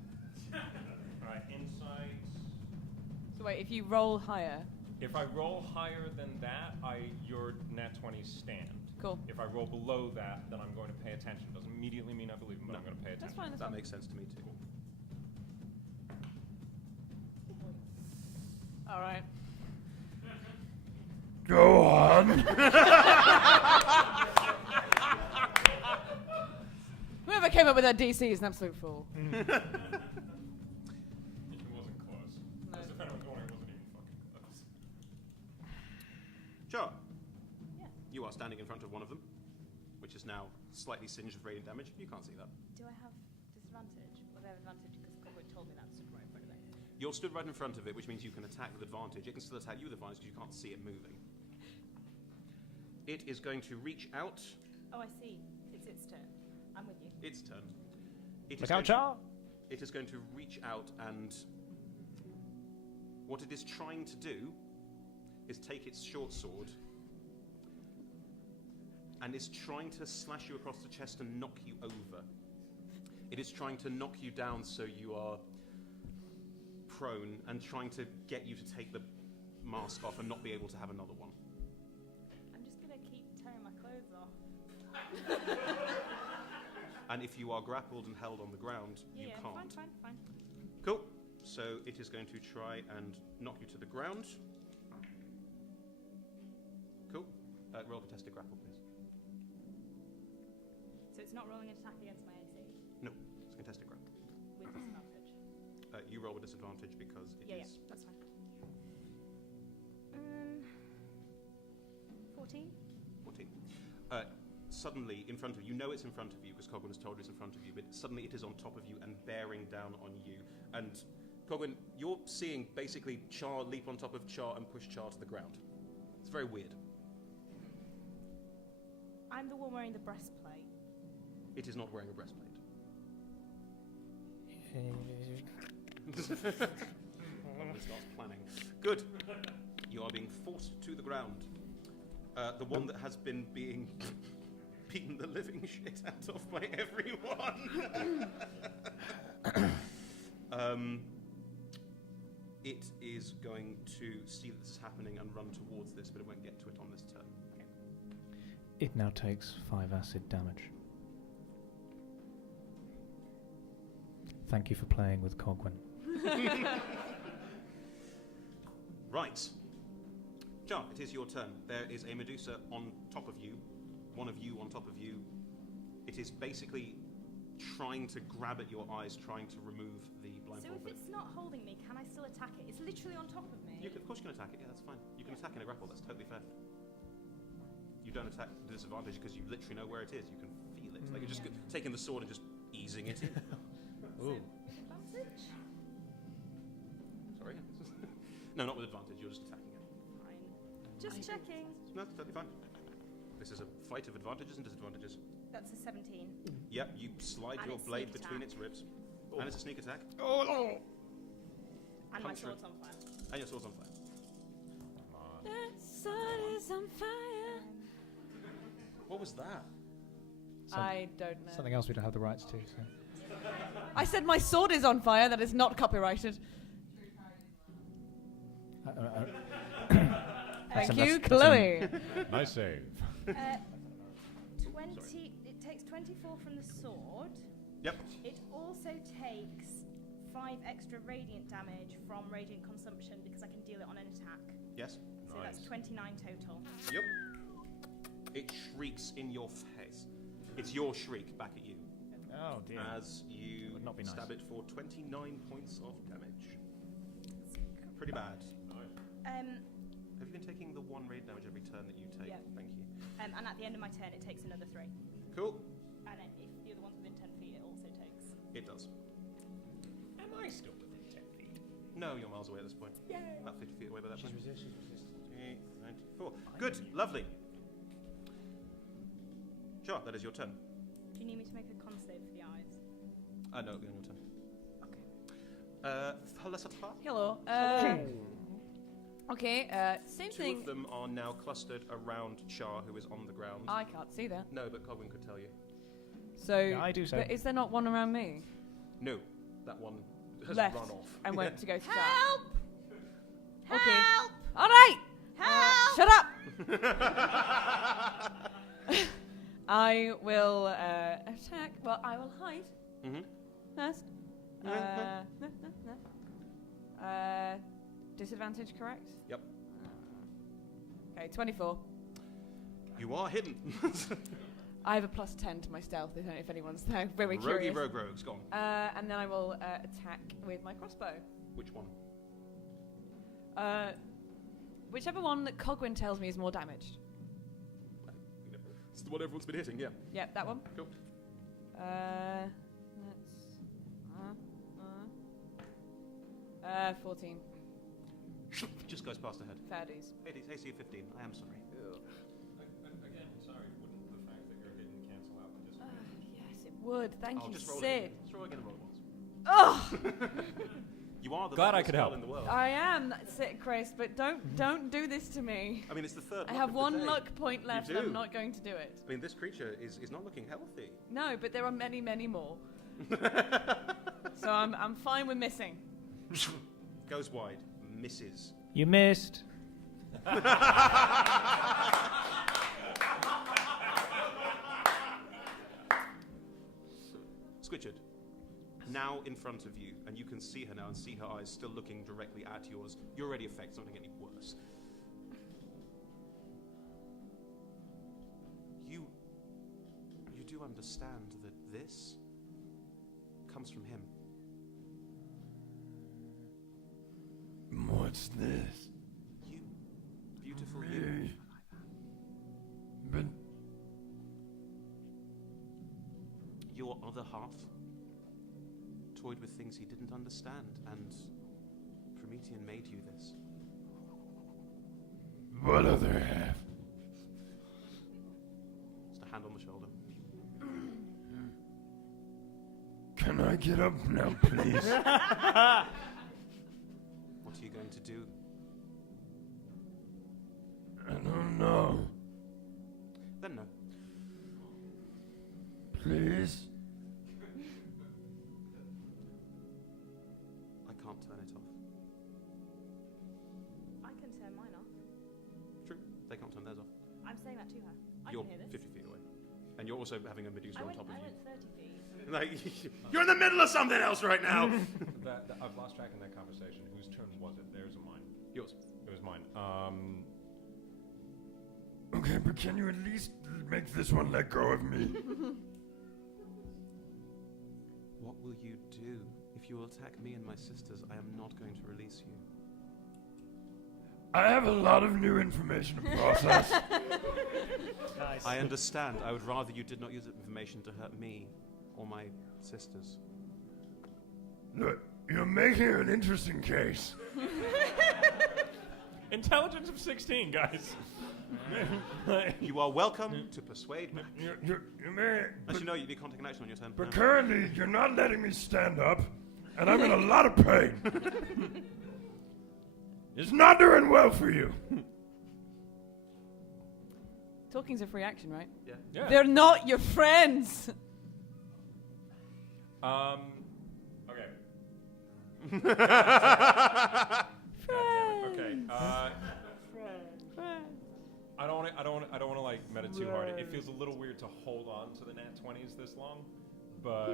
Alright, insight. So wait, if you roll higher, If I roll higher than that, your nat 20s stand. cool. If I roll below that, then I'm going to pay attention. Doesn't immediately mean I believe them, but No. I'm going to pay That's attention. fine. That's That fine. makes sense to me too. All right. Go on. Whoever came up with that DC is an absolute fool. It wasn't close. No. As if anyone going, it wasn't even fucking close. Sure. Yeah. You are standing in front of one of them, which is now slightly singed with radiant damage. You can't see that. Do I have disadvantage? Or do I have advantage because Cogwood told me that stood right in front of it? You're stood right in front of it, which means you can attack with advantage. It can still attack you with advantage because you can't see it moving. It is going to reach out. Oh, I see. It's its turn. I'm with you. Its turn. It is Look going out, to- Char! It is going to reach out, and what it is trying to do is take its short sword and is trying to slash you across the chest and knock you over. It is trying to knock you down so you are prone and trying to get you to take the mask off and not be able to have another one. I'm just going to keep tearing my clothes off. And if you are grappled and held on the ground, you Yeah, can't. fine. Cool. So it is going to try and knock you to the ground. Cool. Roll contested grapple, please. So it's not rolling an attack against my AC No, it's contested grapple. with disadvantage. You roll with disadvantage because it Yeah, is. that's fine. 14? 14. Suddenly, in front of you, it's in front of you because Cogwin has told you it's in front of you, but suddenly it is on top of you and bearing down on you. And Cogwin, you're seeing basically Char leap on top of Char and push Char to the ground. It's very weird. I'm the one wearing the breastplate. It is not wearing a breastplate. Cogwin starts planning. Good. You are being forced to the ground. The one that has been being beaten the living shit out of by everyone. it is going to see that this is happening and run towards this, but it won't get to it on this turn. It now takes 5 acid damage. Thank you for playing with Cogwin. Right. Jar, it is your turn. There is a Medusa on top of you, one of you on top of you. It is basically trying to grab at your eyes, trying to remove the So blindfold. if it's not holding me, can I still attack it? It's literally on top of me. Of course you can attack it, yeah, that's fine. You can attack in a grapple, that's totally fair. You don't attack to disadvantage because you literally know where it is. You can feel it. Like you're just taking the sword and just easing it in. Ooh. Advantage? Sorry? No, not with advantage, you're just attacking it. Fine. Just checking. No, it's totally fine. This is a fight of advantages and disadvantages. That's a 17. Yep, you slide And your it's blade sneak between attack. its ribs. And it's a sneak attack. And my Punch her. sword's on fire. And your sword's on fire. The sun is on fire. What was that? I don't know. Something else we don't have the rights to. So. I said my sword is on fire. That is not copyrighted. Thank you, Chloe. Nice save. 20. It takes 24 from the sword. Yep. It also takes 5 extra radiant damage from radiant consumption because I can deal it on an attack. Yes. So that's 29 total. Yep. It shrieks in your face. It's your shriek back at you. Oh dear. As you Would not be nice. stab it for 29 points of damage. Pretty bad. Have you been taking the 1 raid damage every turn that you take? Yeah. Thank you. And at the end of my turn, it takes another 3. Cool. And if the other one's within 10 feet, it also takes. It does. Am I still within 10 feet? No, you're miles away at this point. Yay! About 50 feet away by that point. She's 94. Good. Lovely. Sure, that is your turn. Do you need me to make a con save for the eyes? No, your turn. Okay. Felicita. Hello. Okay, same Two thing. of them are now clustered around Char, who is on the ground. I can't see that. No, but Cogwin could tell you. So, Yeah, I do so. But is there not one around me? No, that one has Left run off. and went to go to Help! Okay. Help! All right. Help! Shut up. I will attack. Well, I will hide Mm-hmm. first. Disadvantage, correct? Yep. Okay, 24. You are hidden. I have a plus 10 to my stealth if anyone's there. Very Roguey curious. rogue's gone. And then I will attack with my crossbow. Which one? Whichever one that Cogwin tells me is more damaged. It's the one everyone's been hitting, yeah. Yep, that one. Cool. That's 14. Just goes past ahead. Fair dues. It is AC 15. I am sorry. Again, sorry, wouldn't the fact that you're hidden cancel out the disadvantage? Yes, it would. Thank I'll you, just roll Sid. again. Let's roll again and roll it once. Oh, You are the Glad I luckiest could spell help. in the world. I am. That's it, Chris. But don't do this to me. I mean, it's the third. I luck have of the one day. luck point left. do. I'm not going to do it. I mean, this creature is not looking healthy. No, but there are many, many more. So I'm fine with missing. Goes wide. Misses. You missed. Squidgeard, now in front of you, and you can see her now and see her eyes still looking directly at yours. You're already affected, it's not going to get any worse. You do understand that this comes from him. What's this? You. Beautiful you. Me? But Your other half toyed with things he didn't understand, and Promethean made you this. what other half? Just a hand on the shoulder. Can I get up now, please? What are you going to do? I don't know. Then no. Please? I can't turn it off. I You're can hear this. 50 feet away. And you're also having a Medusa on top of I you. went 30 feet. So Like, you're in the middle of something else right now! I've lost track in that conversation. Whose turn was it? Theirs or mine? Yours. It was mine. Okay, but can you at least make this one let go of me? What will you do? If you will attack me and my sisters, I am not going to release you. I have a lot of new information to process. Nice. I understand. I would rather you did not use that information to hurt me or my sisters. Look, you're making an interesting case. Intelligence of 16, guys. You are welcome to persuade me. You may, As you know, you need contact and action on your turn. but currently you're not letting me stand up, and I'm in a lot of pain. It's not doing well for you. Talking's a free action, right? Yeah. Yeah. They're not your friends. Okay. Okay. I don't want to like med it too hard. It feels a little weird to hold on to the nat 20s this long, but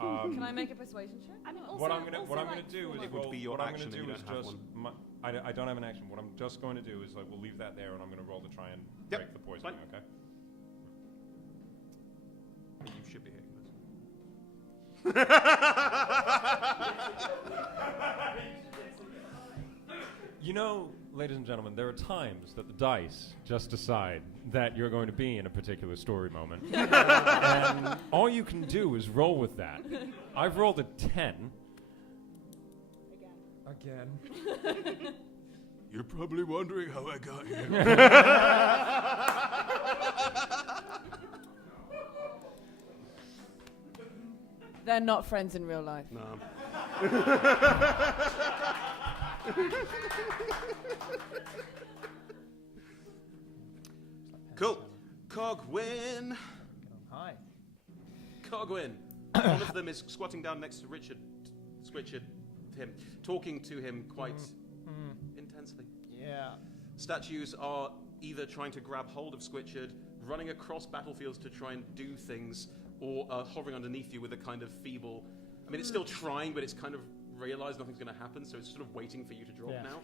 Can I make a persuasion check? I mean, also, what I'm gonna like, do is It would be your what I'm action gonna and do you is don't have just one. I don't have an action. What I'm just going to do is like we'll leave that there, and I'm going to roll to try and Yep, break the poisoning. fine. Okay. You should be hitting this. You know, ladies and gentlemen, there are times that the dice just decide that you're going to be in a particular story moment. And all you can do is roll with that. I've rolled a 10. Again. You're probably wondering how I got here. They're not friends in real life. No. Cool. Cogwin. Hi. Cogwin. One of them is squatting down next to Squitchard, him, talking to him quite intensely. Yeah. Statues are either trying to grab hold of Squitchard, running across battlefields to try and do things, or hovering underneath you with a kind of feeble... I mean, it's still trying, but it's kind of realised nothing's going to happen, so it's sort of waiting for you to drop now.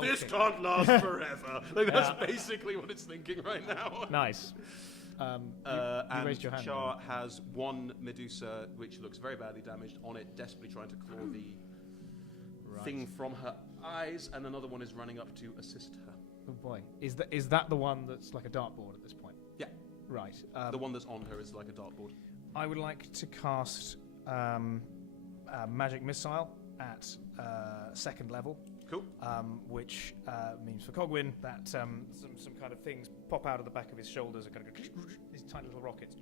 This can't last forever. Like, that's basically what it's thinking right now. Nice. You And raised your hand. Char has one Medusa, which looks very badly damaged, on it, desperately trying to claw the thing from her eyes, and another one is running up to assist her. Oh boy. Is that the one that's like a dartboard at this point? Yeah. Right. The one that's on her is like a dartboard. I would like to cast a magic missile at second level. Cool. Which means for Cogwin that some kind of things pop out of the back of his shoulders and kind of go, these tiny little rockets,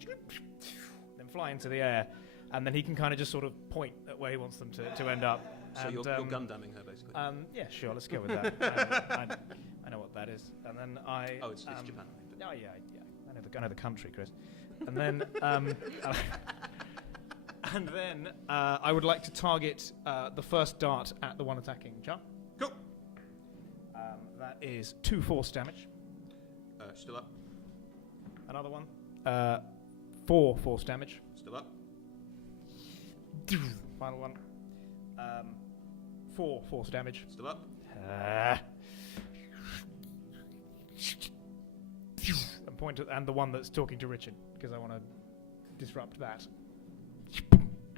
then fly into the air, and then he can kind of just sort of point at where he wants them to end up. So and, you're gun damming her, basically. Yeah, sure, let's go with that. I know what that is. And then I... Oh, it's Japan. Oh, yeah. I know the country, Chris. And then... and then I would like to target the first dart at the one attacking Char. Cool. That is 2 force damage. Still up. Another one. 4 force damage. Still up. Final one. 4 force damage. Still up. And point at, and the one that's talking to Richard, because I want to disrupt that.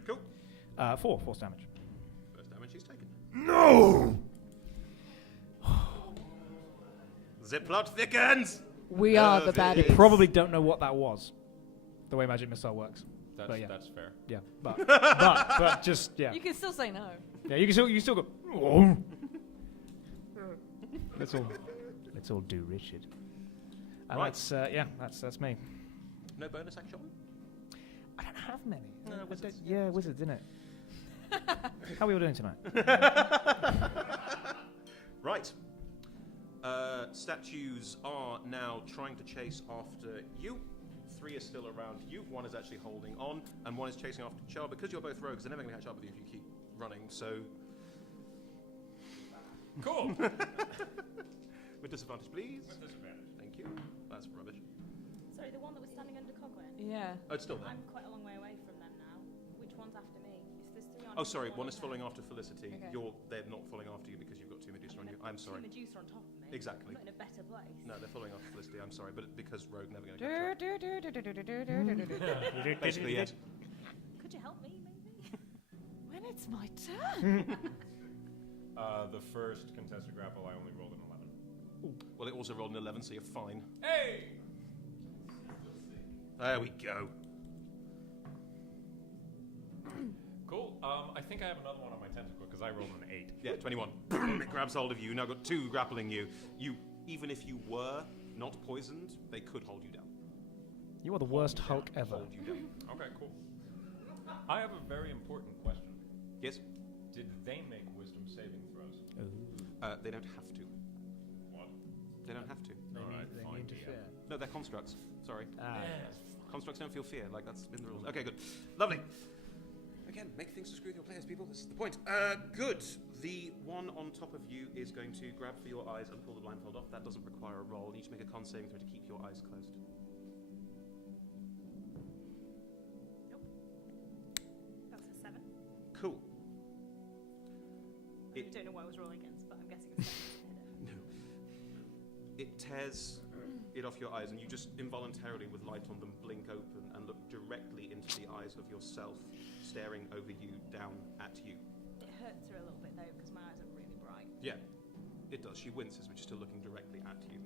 Cool. 4 force damage. First damage she's taken. No! The plot thickens! We are the bad You It's- probably don't know what that was, the way magic missile works. That's, But yeah. that's fair. Yeah, but just yeah. You can still say no. Yeah, you can still go. Oh. Let's all do Richard. And Right. that's me. No bonus action? I don't have many. No, wizards. Yeah, wizards, isn't it? How are we all doing tonight? Right. Statues are now trying to chase after you. 3 are still around you. 1 is actually holding on, and 1 is chasing after Char. Because you're both rogues, they're never going to catch up with you if you keep running. So, Cool. with disadvantage, please. With disadvantage. Thank you. standing under Cogwin? Yeah. Oh, it's still there. I'm quite a long way away from them now. Which one's after me? There's three on. Oh, sorry. One is there. following after Felicity. Okay. They're not following after you because you've got two Medusa on you. I'm sorry. Two Medusa on top of me. Exactly. I'm not in a better place. No, they're following after Felicity. I'm sorry, but because Rogue never going to catch up. Basically, yes. Could you help me, maybe? When it's my turn. The first contested grapple, I only rolled an 11. Well, it also rolled an 11, so you're fine. Hey! There we go. Cool. I think I have another one on my tentacle because I rolled an 8. Yeah, 21. It grabs hold of you. Now got two grappling you. Even if you were not poisoned, they could hold you down. You are the worst Hulk ever. Hold you down. Okay, cool. I have a very important question. Yes? Did they make wisdom saving throws? They don't have to. What? They don't have to. They Alright, need fine, to yeah. fear. No, they're constructs. Sorry. Yes. Constructs don't feel fear. Like, that's been the rules. Okay, good. Lovely. Again, make things to screw with your players, people. This is the point. Good. The one on top of you is going to grab for your eyes and pull the blindfold off. That doesn't require a roll. You need to make a con saving throw to keep your eyes closed. Nope. That's a 7. Cool. I don't know what I was rolling against, but I'm guessing it's 7. No. It tears it off your eyes, and you just involuntarily, with light on them, blink open and look directly into the eyes of yourself, staring over you, down at you. It hurts her a little bit though because my eyes are really bright. Yeah, it does. She winces, but she's still looking directly at you.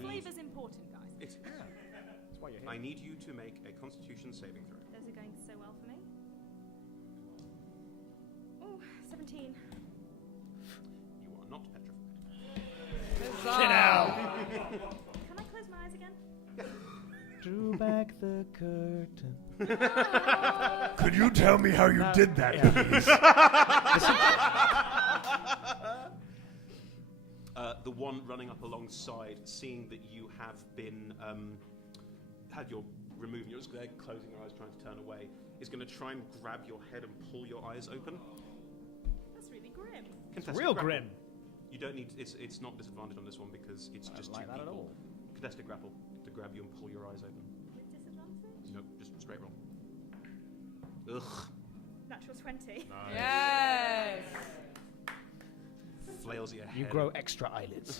Flavour's important, guys. That's why you're I here. need you to make a Constitution saving throw. Those are going so well for me. Oh, 17. You are not petrified. Get out! Can I close my eyes again? Drew back the curtain. Could you tell me how you did that, please? The one running up alongside, seeing that you have been had your removing, you're just there closing your eyes, trying to turn away, is going to try and grab your head and pull your eyes open. That's really grim. Contested Real grapple. grim. You don't need. It's not disadvantage on this one because it's I just don't like two that at people. all. Contested grapple to grab you and pull your eyes open. With disadvantage? Nope, just straight roll. Ugh. Natural 20. Yes. Flails your head. You grow extra eyelids.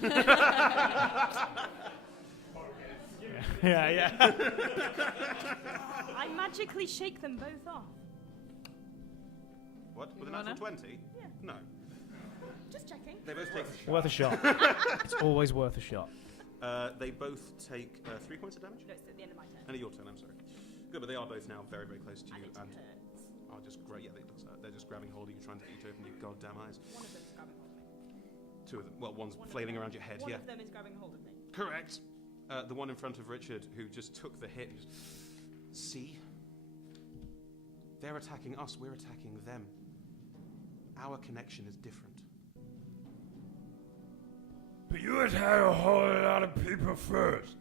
yeah. I magically shake them both off. What? With a Wanna? natural 20? Yeah. No. Just checking. They both take. Worth a shot. It's always worth a shot. They both take 3 points of damage. No, it's at the end of my turn. And your turn. I'm sorry. Good, but they are both now very, very close to And you. it And hurts. are just great. Yeah, they're just grabbing hold of you, trying to get you to open your goddamn eyes. One of them is grabbing hold of me. Two of them. Well, one's One of flailing them- around your head. One Yeah. of them is grabbing hold of me. Correct. The one in front of Richard, who just took the hit. See? They're attacking us. We're attacking them. Our connection is different. But you attack a whole lot of people first.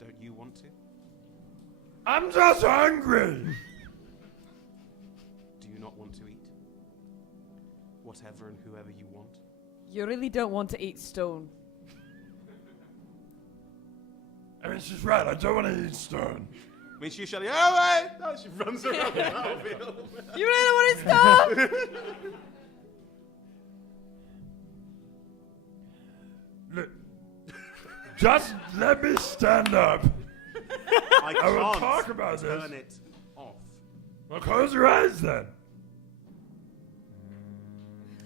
Don't you want to? I'm just hungry. Do you not want to eat? Whatever and whoever you want. You really don't want to eat stone. I mean, she's right. I don't want to eat stone. I mean, she's shouting, "Oh, wait!" No, she runs around the battlefield. You really don't want to stone? Look, just let me stand up. I I will can't talk about turn this. it off. Well, close your eyes then.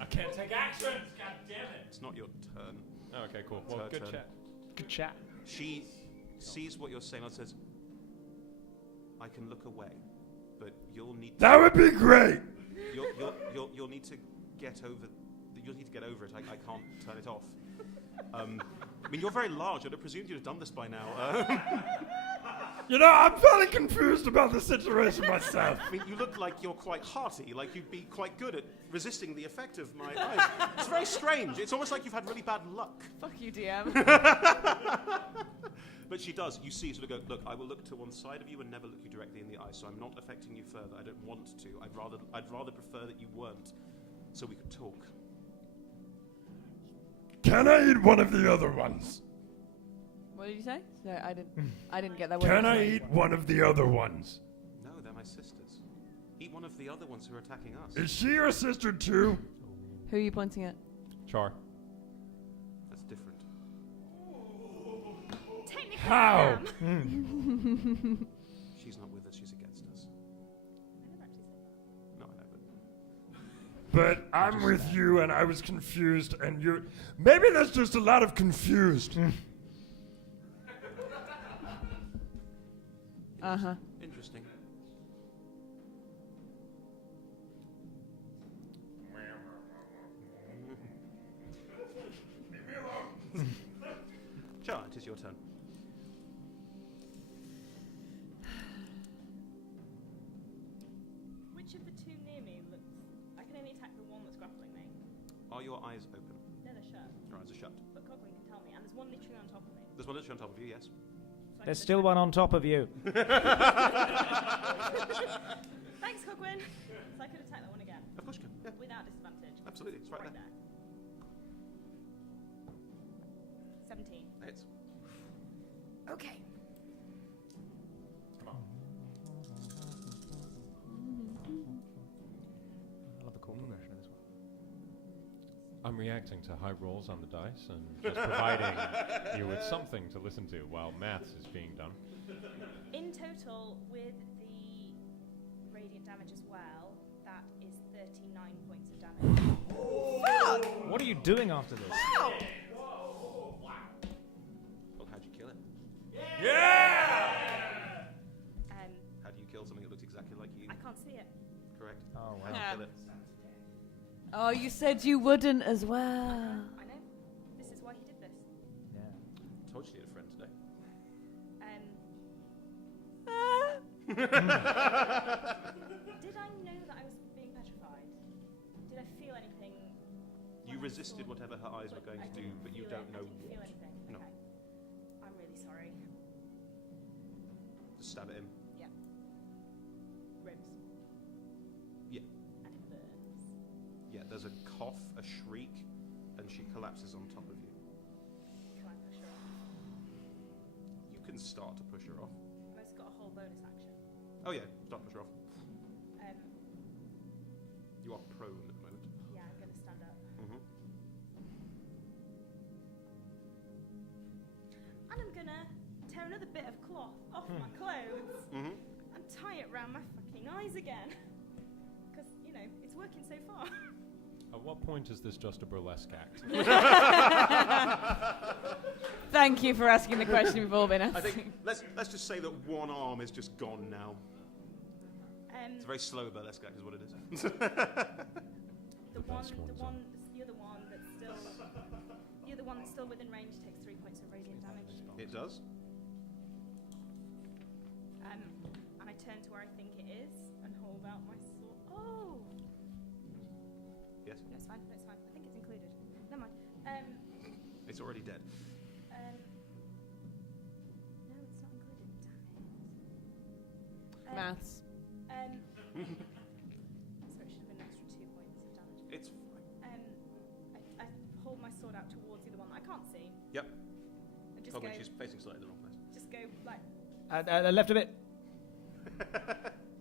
I can't take actions! God damn it! It's not your turn. Oh, okay, cool. It's Well, her good turn. chat. Good chat. She sees what you're saying and says, "I can look away, but you'll need That would be great. you'll need to get over. You'll need to get over it. I can't turn it off. I mean, you're very large. I'd have presumed you'd have done this by now. You know, I'm very confused about the situation myself. I mean, you look like you're quite hearty, like you'd be quite good at resisting the effect of my eyes. It's very strange. It's almost like you've had really bad luck. Fuck you, DM. But she does. You see, sort of go, look, I will look to one side of you and never look you directly in the eye, so I'm not affecting you further. I don't want to. I'd rather prefer that you weren't, so we could talk. Can I eat one of the other ones? Well, What did you say? So I didn't get that. What Can did you I say? eat one of the other ones? No, they're my sisters. Eat one of the other ones who are attacking us. Is she your sister too? Who are you pointing at? Char. That's different. Technically, How? I am. She's not with us, she's against us. I never actually said that. No, I know, But I'm with you, and I was confused, and you. Maybe there's just a lot of confused. Uh-huh. Interesting. Char, it is your turn. Which of the two near me looks... I can only attack the one that's grappling me. Are your eyes open? No, they're shut. Your eyes are shut. But Coglin can tell me. And there's one literally on top of me. There's one literally on top of you, yes. So I There's can still attack- one on top of you. Thanks, Coglin. So I could attack that one again. Of course you can. Yeah, Without disadvantage. absolutely. It's right there. 17. Hits. Okay. Come on. I love the chord progression of this one. I'm reacting to high rolls on the dice and just providing you with something to listen to while maths is being done. In total, with the radiant damage as well, that is 39 points of damage. What are you doing after this? Well, how'd you kill it? How do you kill something that looks exactly like you? I can't see it. Correct. Oh, How'd wow. you kill it? Oh, you said you wouldn't as well. I know. This is why he did this. Yeah. Told you you had a friend today. Did I know that I was being petrified? Did I feel anything? You when I resisted saw- whatever her eyes were going I to do, didn't but you feel don't it. know I didn't feel what. anything. No. Okay. I'm really sorry. Just stab at him. Yeah. Ribs. Yeah. And it burns. Yeah, there's a cough, a shriek, and she collapses on top of you. Can I push her off? You can start to push her off. I've also got a whole bonus action. Oh yeah, start to push her off. Um, You are prone at the moment. yeah, I'm going to stand up. Mm-hmm. And I'm going to tear another bit of cloth off my clothes Mm-hmm. and tie it round my fucking eyes again. Because, you know, it's working so far. At what point is this just a burlesque act? Thank you for asking the question we've all been I asking. think let's just say that one arm is just gone now. It's a very slow burlesque act, is what it is. The best other one that's still within range takes 3 points of radiant damage. It does. And I turn to where I think it is and hold out my sword. Oh! Yes. No, it's fine. No, it's fine. I think it's included. Never mind. It's already dead. No, it's not included. Damn it. Maths. So it should have been an extra 2 points of damage. It's fine. I hold my sword out towards the other one that I can't see. Yep. And just Probably go, she's facing slightly the wrong place. just go like. Left a bit.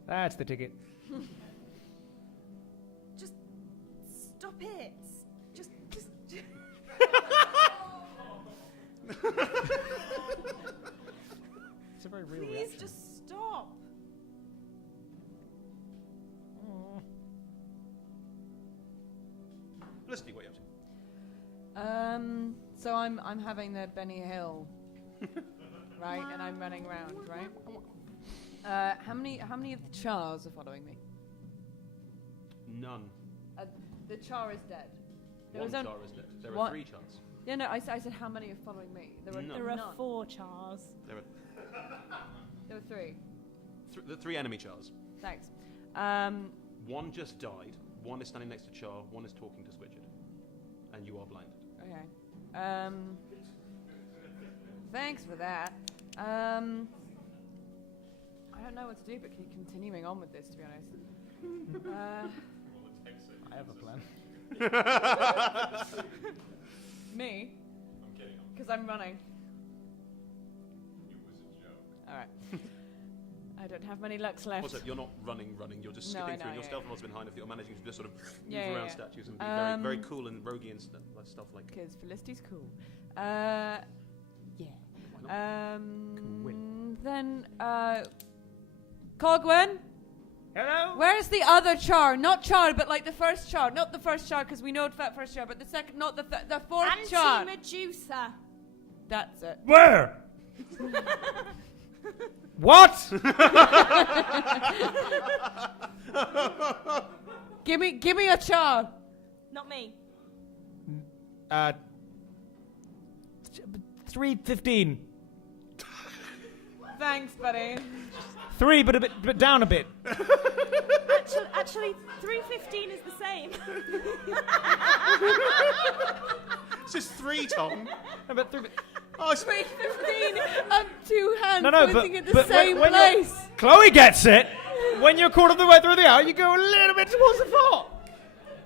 That's the ticket. Just stop it. Just. It's a very real Please reaction. just stop. Felicity, what are you up to? So I'm having the Benny Hill, right? And I'm running around, right? How many of the chars are following me? None. The char is dead. There One was char is dead. There are What? 3 chars. Yeah, no, I said how many are following me? There were None. There are none. 4 chars. There are There were 3. the 3 enemy chars. Thanks. One just died. One is standing next to Char. One is talking to Switchard. And you are blinded. Okay. Thanks for that. I don't know what to do, but keep continuing on with this, to be honest. I have a plan. Me? I'm kidding. Because I'm running. All right. I don't have many lucks left. Also, you're not running. You're just No, skipping I know, through. And your yeah, stealth roll's been high enough that you're managing to just sort of Yeah, move around yeah. statues and be very, very cool and roguey and stuff like. Because Felicity's cool. Yeah. Why not? Then, Cogwyn, Hello? where's the other char? Not char, but like the first char. Not the first char, because we know it's that first char, but the second, not the fourth char. Anti-Medusa. That's it. Where? What? Give me a char. Not me. 3:15. Thanks, buddy. 3, but down a bit. Actually, 3:15 is the same. It's just 3, Tom. No, but 3. Oh, it's 3:15 and 2 hands No, pointing at the but same when you're- place. Chloe gets it. When you're quarter of the way through the hour, you go a little bit towards the 4.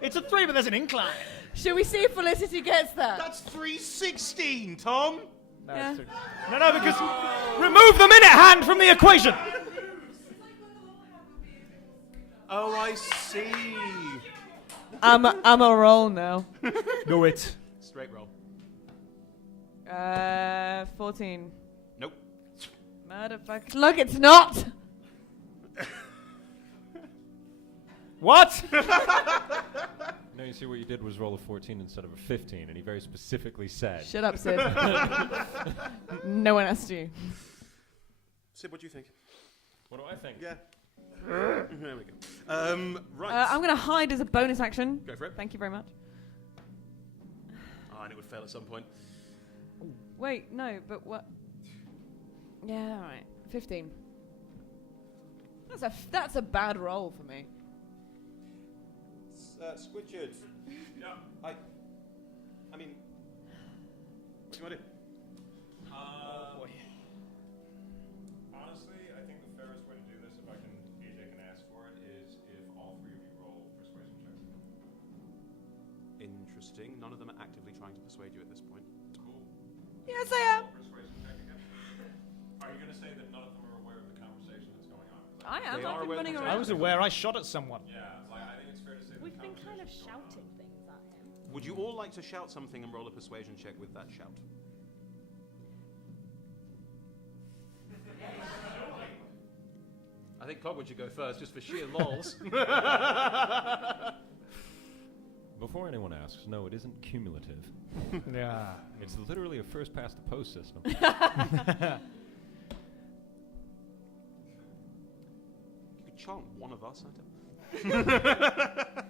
It's a 3, but there's an incline. Should we see if Felicity gets that? That's 3:16, Tom. No, Yeah. it's 2. No, because remove the minute hand from the equation. Oh, I see. I'm a roll now. Do it. Straight roll. 14. Nope. Motherfucker. Look, it's not. What? No, you see what you did was roll a 14 instead of a 15, and he very specifically said. Shut up, Sid. No one asked you. Sid, what do you think? What do I think? Yeah. There we go. Right. I'm going to hide as a bonus action. Go for it. Thank you very much. Oh, and it would fail at some point. Wait, no, but what? Yeah, all right. 15. That's a bad roll for me. Squidchard. Yeah. I mean, what do you want to do? Honestly, I think the fairest way to do this, if AJ can ask for it, is if all 3 of you roll persuasion checks. Interesting. None of them are actively trying to persuade you at this point. Cool. Yes, I am. Roll persuasion check again. Are you going to say that none of them are aware of the conversation that's going on? I am. They are I've been aware running that- I around. was aware I shot at someone. Yeah, I think it's fair to say that We've the been kind of conversation's going on. shouting things at him. Would you all like to shout something and roll a persuasion check with that shout? I think Cogwood should go first, just for sheer lols. Before anyone asks, no, it isn't cumulative. Yeah. It's literally a first past the post system. You could chant one of us, I don't.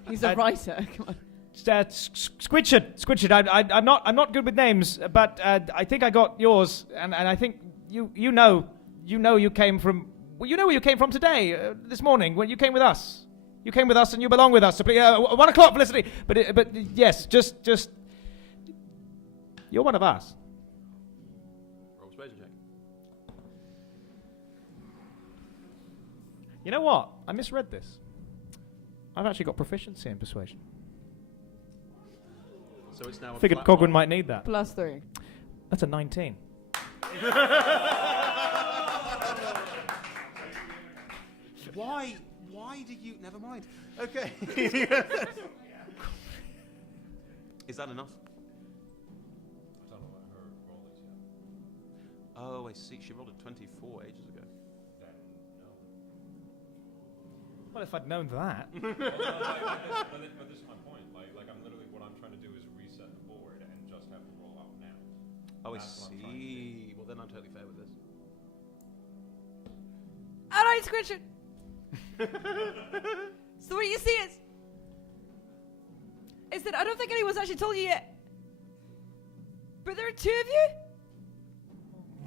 He's a writer. Come on. Squidchard. I'm not good with names, but I think I got yours, and I think you know you came from. Well, you know where you came from today, this morning, when you came with us. You came with us, and you belong with us. So please, 1 o'clock, Felicity. But yes, just you're one of us. Roll persuasion check. You know what? I misread this. I've actually got proficiency in persuasion. So it's now a Figured flat Cogwyn roll. might need that. +3. That's a 19. Why do you... Never mind. Okay. Is that enough? I don't know what her roll is yet. Oh, I see. She rolled a 24 ages ago. Then, no. Well, if I'd known that. But this is my point. Like I'm literally, what I'm trying to do is reset the board and just have to roll out now. Oh, I That's what I'm trying to see. Well, then I'm totally fair with this. All right, Squidchard. So what you see is that I don't think anyone's actually told you yet, but there are 2 of you,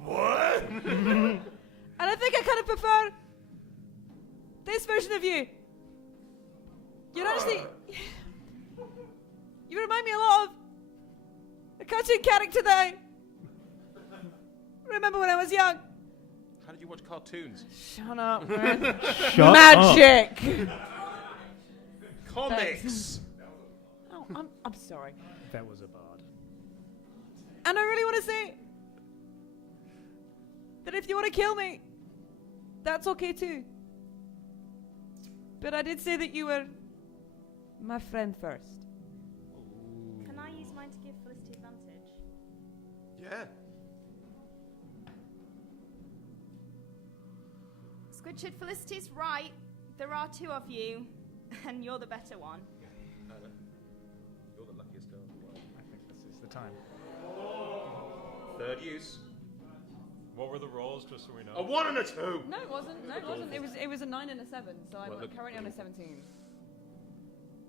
What? and I think I kind of prefer this version of you. You're actually, you remind me a lot of a cartoon character that I remember when I was young. How did you watch cartoons? Shut up, man. Shut Magic. Comics! Oh, I'm sorry. That was a bard. And I really want to say that if you want to kill me, that's okay too. But I did say that you were my friend first. Can I use mine to give Felicity advantage? Yeah. Squidshid, Felicity's right. There are two of you, and you're the better one. You're the luckiest girl in the world. I think this is the time. Third use. What were the rolls, just so we know? A 1 and a 2. No, it wasn't. No, it wasn't. It was a 9 and a 7. So Well, I'm look- currently on a 17.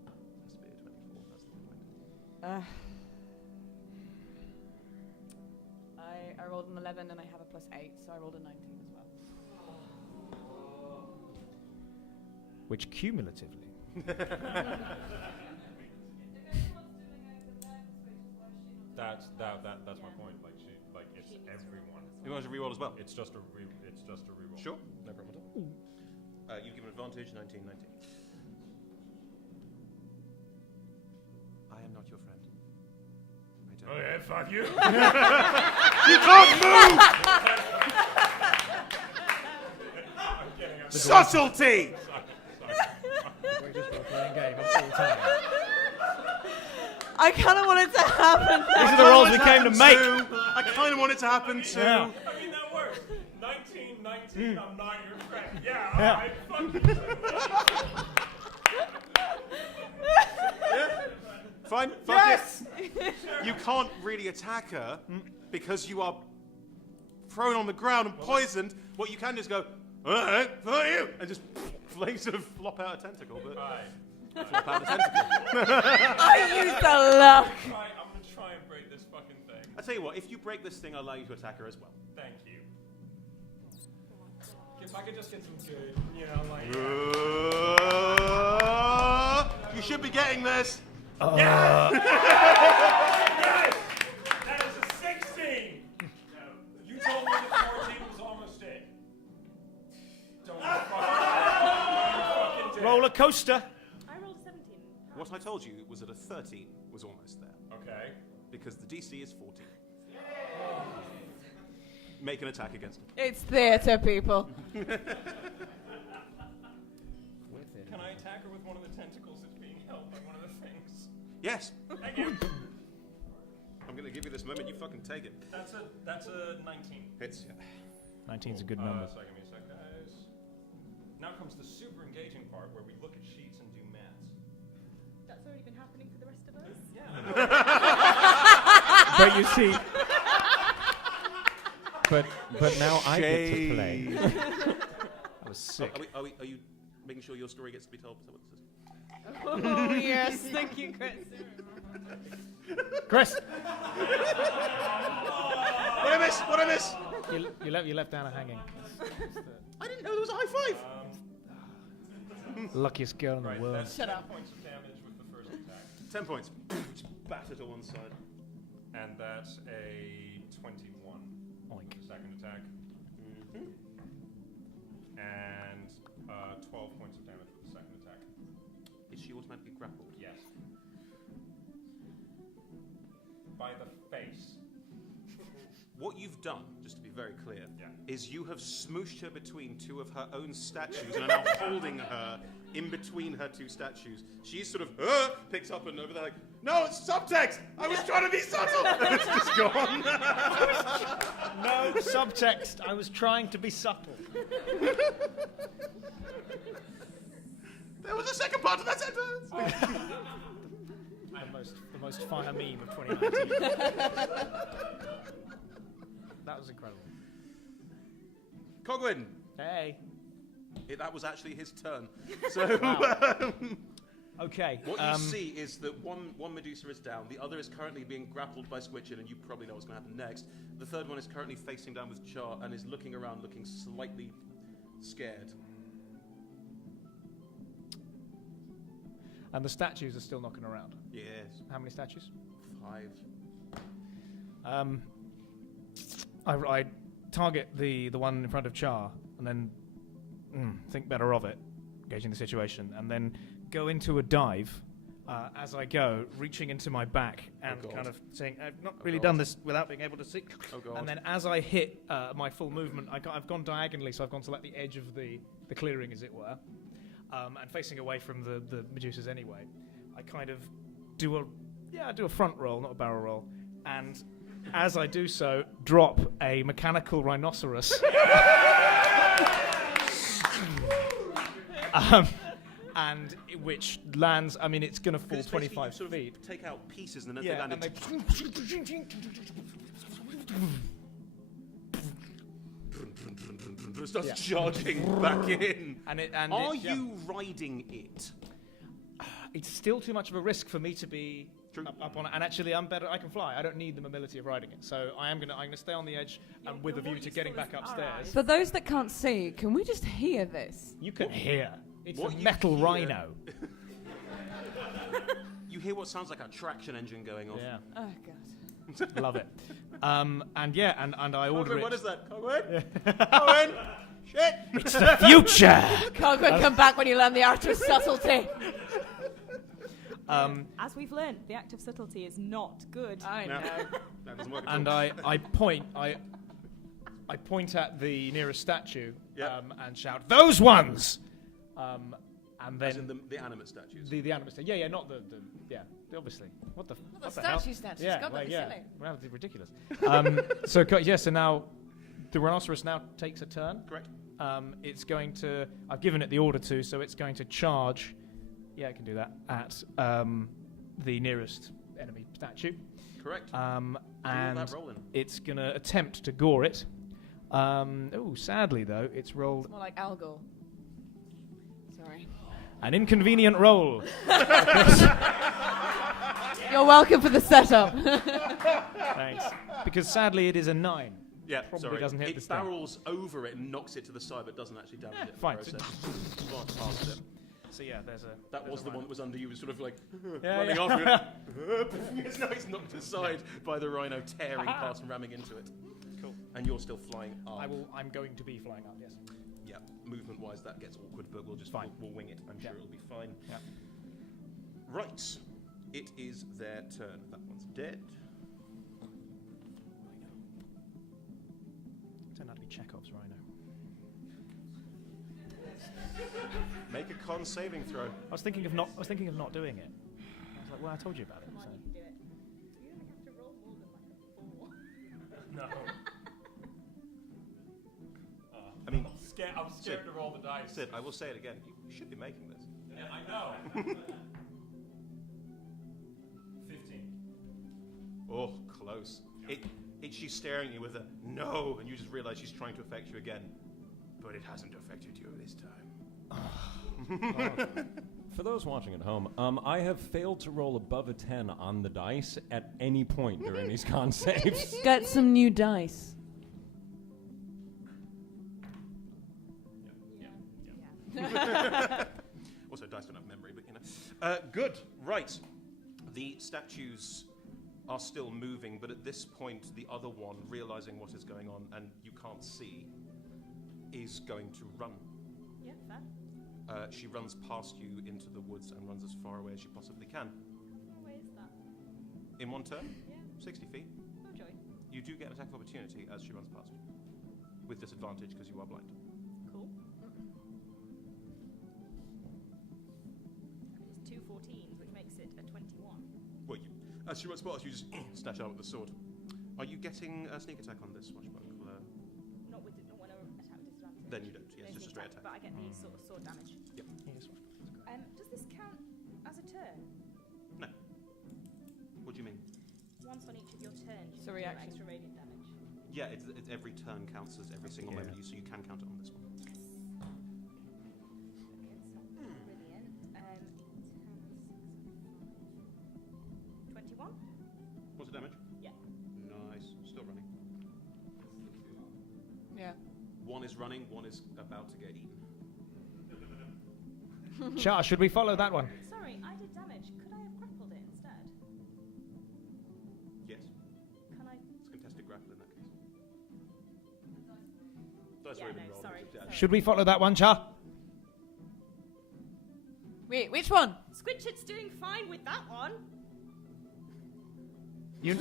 Has to be a 24. That's the point. I rolled an 11 and I have a plus 8, so I rolled a 19 as well. Which cumulatively. That's my point. Like it's everyone. You want to reroll as well? It's just a reroll. Sure. No problem at all. You give an advantage, 19. I am not your friend. I don't. Oh yeah, fuck you. You can't move! Subtlety! We're just role-playing game all the time. I kind of want it to happen. These are the rolls we came to make. I kind of want it to happen too. Yeah. I mean, that works. 19, I'm not your friend. Yeah, Yeah. alright, fuck you. Yeah. Fine. Fuck Yes! it. You can't really attack her because you are prone on the ground and poisoned. What you can do is go, alright, fuck you, and just sort of flop out a tentacle, but flop out a tentacle. I used the luck. I'm gonna try and break this fucking thing. I tell you what, if you break this thing, I'll allow you to attack her as well. Thank you. If I could just get some good, like. You should be getting this. Yes! That is a 16! You told me that 14 was almost it. Don't fucking Roller coaster. I rolled a 17. What I told you was that a 13 was almost there, Okay. because the DC is 14. Make an attack against him. It's theatre, people. Can I attack her with one of the tentacles that's being held by one of the things? Yes. Thank you. I'm going to give you this moment. You fucking take it. That's a 19. Hits. 19's a good number. So give me a sec, guys. Now comes the super engaging part where we look at sheets and do maths. That's already been happening for the rest of us. Yeah. But you see, But now I get to play. that was sick. Are you making sure your story gets to be told? Is that what this is? Oh, yes. Thank you, Chris. Chris, What I miss? you left Anna hanging. I didn't know there was a high five. Luckiest girl in the Right, world. that's Shut 10 up. points of damage with the first attack. 10 points. Just batter to one side. And that's a 21 Oink. for the second attack. And 12 points of damage with the second attack. Is she automatically grappled? Yes. By the face. What you've done, just to be very clear, Yeah. is you have smooshed her between two of her own statues and are now holding her in between her two statues. She's sort of picks up and over there like, no, it's subtext! I was trying to be subtle! And it's just gone. No subtext. I was trying to be subtle. There was a second part to that sentence! The most fire meme of 2019. That was incredible. Cogwin! Hey. That was actually his turn. So, Okay. what you see is that one Medusa is down, the other is currently being grappled by Squidchin, and you probably know what's going to happen next. The third one is currently facing down with Char and is looking around, looking slightly scared. And the statues are still knocking around. Yes. How many statues? 5. I target the one in front of Char, and then think better of it, gauging the situation, and then go into a dive as I go, reaching into my back and God. kind of saying, I've not really God. done this without being able to see. Oh, God. And then as I hit my full movement, I've gone diagonally, so I've gone to like the edge of the clearing, as it were, and facing away from the Medusas anyway. I kind of do a front roll, not a barrel roll, and as I do so, drop a mechanical rhinoceros. And which lands, I mean, it's going to fall 25 sort feet. of take out pieces and then Yeah, they land and it starts charging back in. Are yeah. you riding it? It's still too much of a risk for me to be True. up on it. And actually, I'm better. I can fly. I don't need the mobility of riding it. So I'm gonna stay on the edge and with a view to getting back upstairs. For those that can't see, can we just hear this? You can hear. It's What a you metal hear- rhino. You hear what sounds like a traction engine going off. Yeah, Oh god. love it. And I order Cogwin, what it. is that? Cogwin? Cogwin? Shit! It's the future. Cogwin, come back when you learn the art of subtlety. As we've learned, the act of subtlety is not good. I No. know. That doesn't work at And all. I point at the nearest statue Yeah. and shout, "Those ones!" And As in then the animate statues. the animate statue. Yeah, not the obviously. What the The what the hell? statue statues. Yeah, God, like, that'd be yeah, silly. relatively ridiculous. So now the rhinoceros now takes a turn. Correct. It's going to. I've given it the order to, so it's going to charge. Yeah, it can do that at the nearest enemy statue. Correct. And that rolling. it's going to attempt to gore it. Sadly though, it's rolled It's more like algal. Sorry. an inconvenient roll. You're welcome for the setup. Thanks. Because sadly, it is a 9. Yeah, Probably sorry. doesn't hit it this thing. barrels over it and knocks it to the side, but doesn't actually damage it. in the fine. process. Glance past it. So yeah, there's a. That was the one that was under you, was sort of like Yeah, running yeah. after it. It's now it's knocked aside by the rhino tearing past and ramming into it. Cool. And you're still flying up. I'm going to be flying up. Yes. Yeah, movement-wise that gets awkward, but we'll just Fine. We'll wing it. I'm sure Yeah. it'll be fine. Yeah. Right, it is their turn. That one's dead. Turned out to be Chekhov's rhino. Make a con saving throw. I was thinking of not doing it. I was like, well, I told you about it. Come on, so. you can do it. You only have to roll more than like a 4. No. I mean, I'm scared to roll the dice. Sid, I will say it again. You should be making this. Yeah, I know. 15. Oh, close. She's staring at you with a no, and you just realise she's trying to affect you again. But it hasn't affected you this time. For those watching at home, I have failed to roll above a 10 on the dice at any point during these con saves. Get some new dice. Also, dice don't have memory, but you know. Good. Right. The statues are still moving, but at this point, the other one, realizing what is going on and you can't see, is going to run. Yeah, fair. She runs past you into the woods and runs as far away as she possibly can. How way is that? In one turn, Yeah. 60 feet. Oh, joy. You do get an attack of opportunity as she runs past you, with disadvantage because you are blind. Cool. It's 2 14s, which makes it a 21. Well, as she runs past you, just snatch out with the sword. Are you getting a sneak attack on this swashbuckler? Not when I attack with disadvantage. Then you don't. Yes, There's just a the straight attack. But I get the sort of sword damage. Yep. Does this count as a turn? No. What do you mean? Once on each of your turns, It's a you deal reaction. extra radiant damage. Yeah, it's every turn counts as every single Yeah. moment, so you can count it on this one. Okay, it's not brilliant. 21? What's the damage? Yeah. Nice. Still running. Yeah. One is running, one is about to get eaten. Char, should we follow that one? Sorry, I did damage. Could I have grappled it instead? Yes. Can I? It's contested grapple in that case. Dice Yeah, already no, been rolled. sorry. Yeah. Should we follow that one, Char? Wait, which one? Squidchit's doing fine with that one. You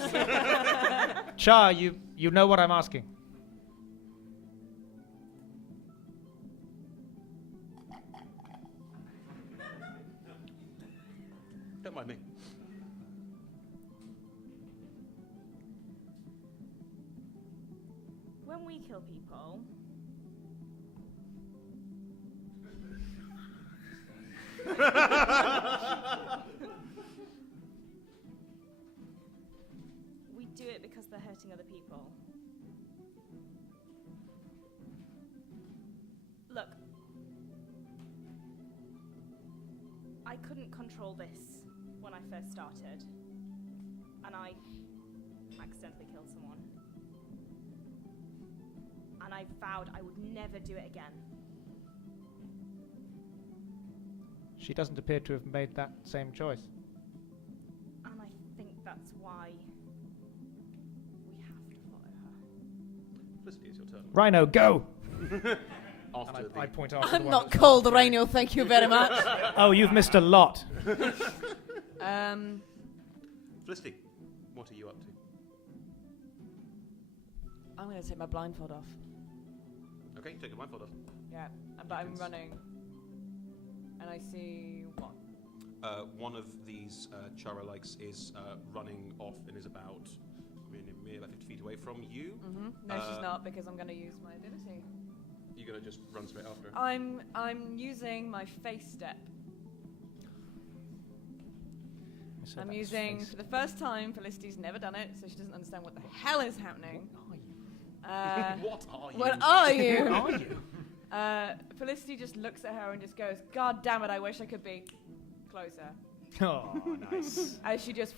Char, you know what I'm asking. Don't mind me. When we kill people, we do it because they're hurting other people. Look, I couldn't control this when I first started, and I accidentally killed someone. And I vowed I would never do it again. She doesn't appear to have made that same choice. And I think that's why we have to follow her. Felicity, it's your turn. Rhino, go! After And the... I point after I'm the one not that's called Rhino, thank you very much. Oh, you've missed a lot. Felicity, what are you up to? I'm going to take my blindfold off. Okay, take your blindfold off. Yeah, but I'm running. And I see what? One of these Chara-likes is running off and is about 50 feet away from you. Mm-hmm. No, she's not, because I'm going to use my ability. You're going to just run straight after her? I'm using my face step. I'm using, for the first time, Felicity's never done it, so she doesn't understand what the hell is happening. What are you? What are you? What are you? Felicity just looks at her and just goes, God damn it, I wish I could be closer. Oh, nice. As she just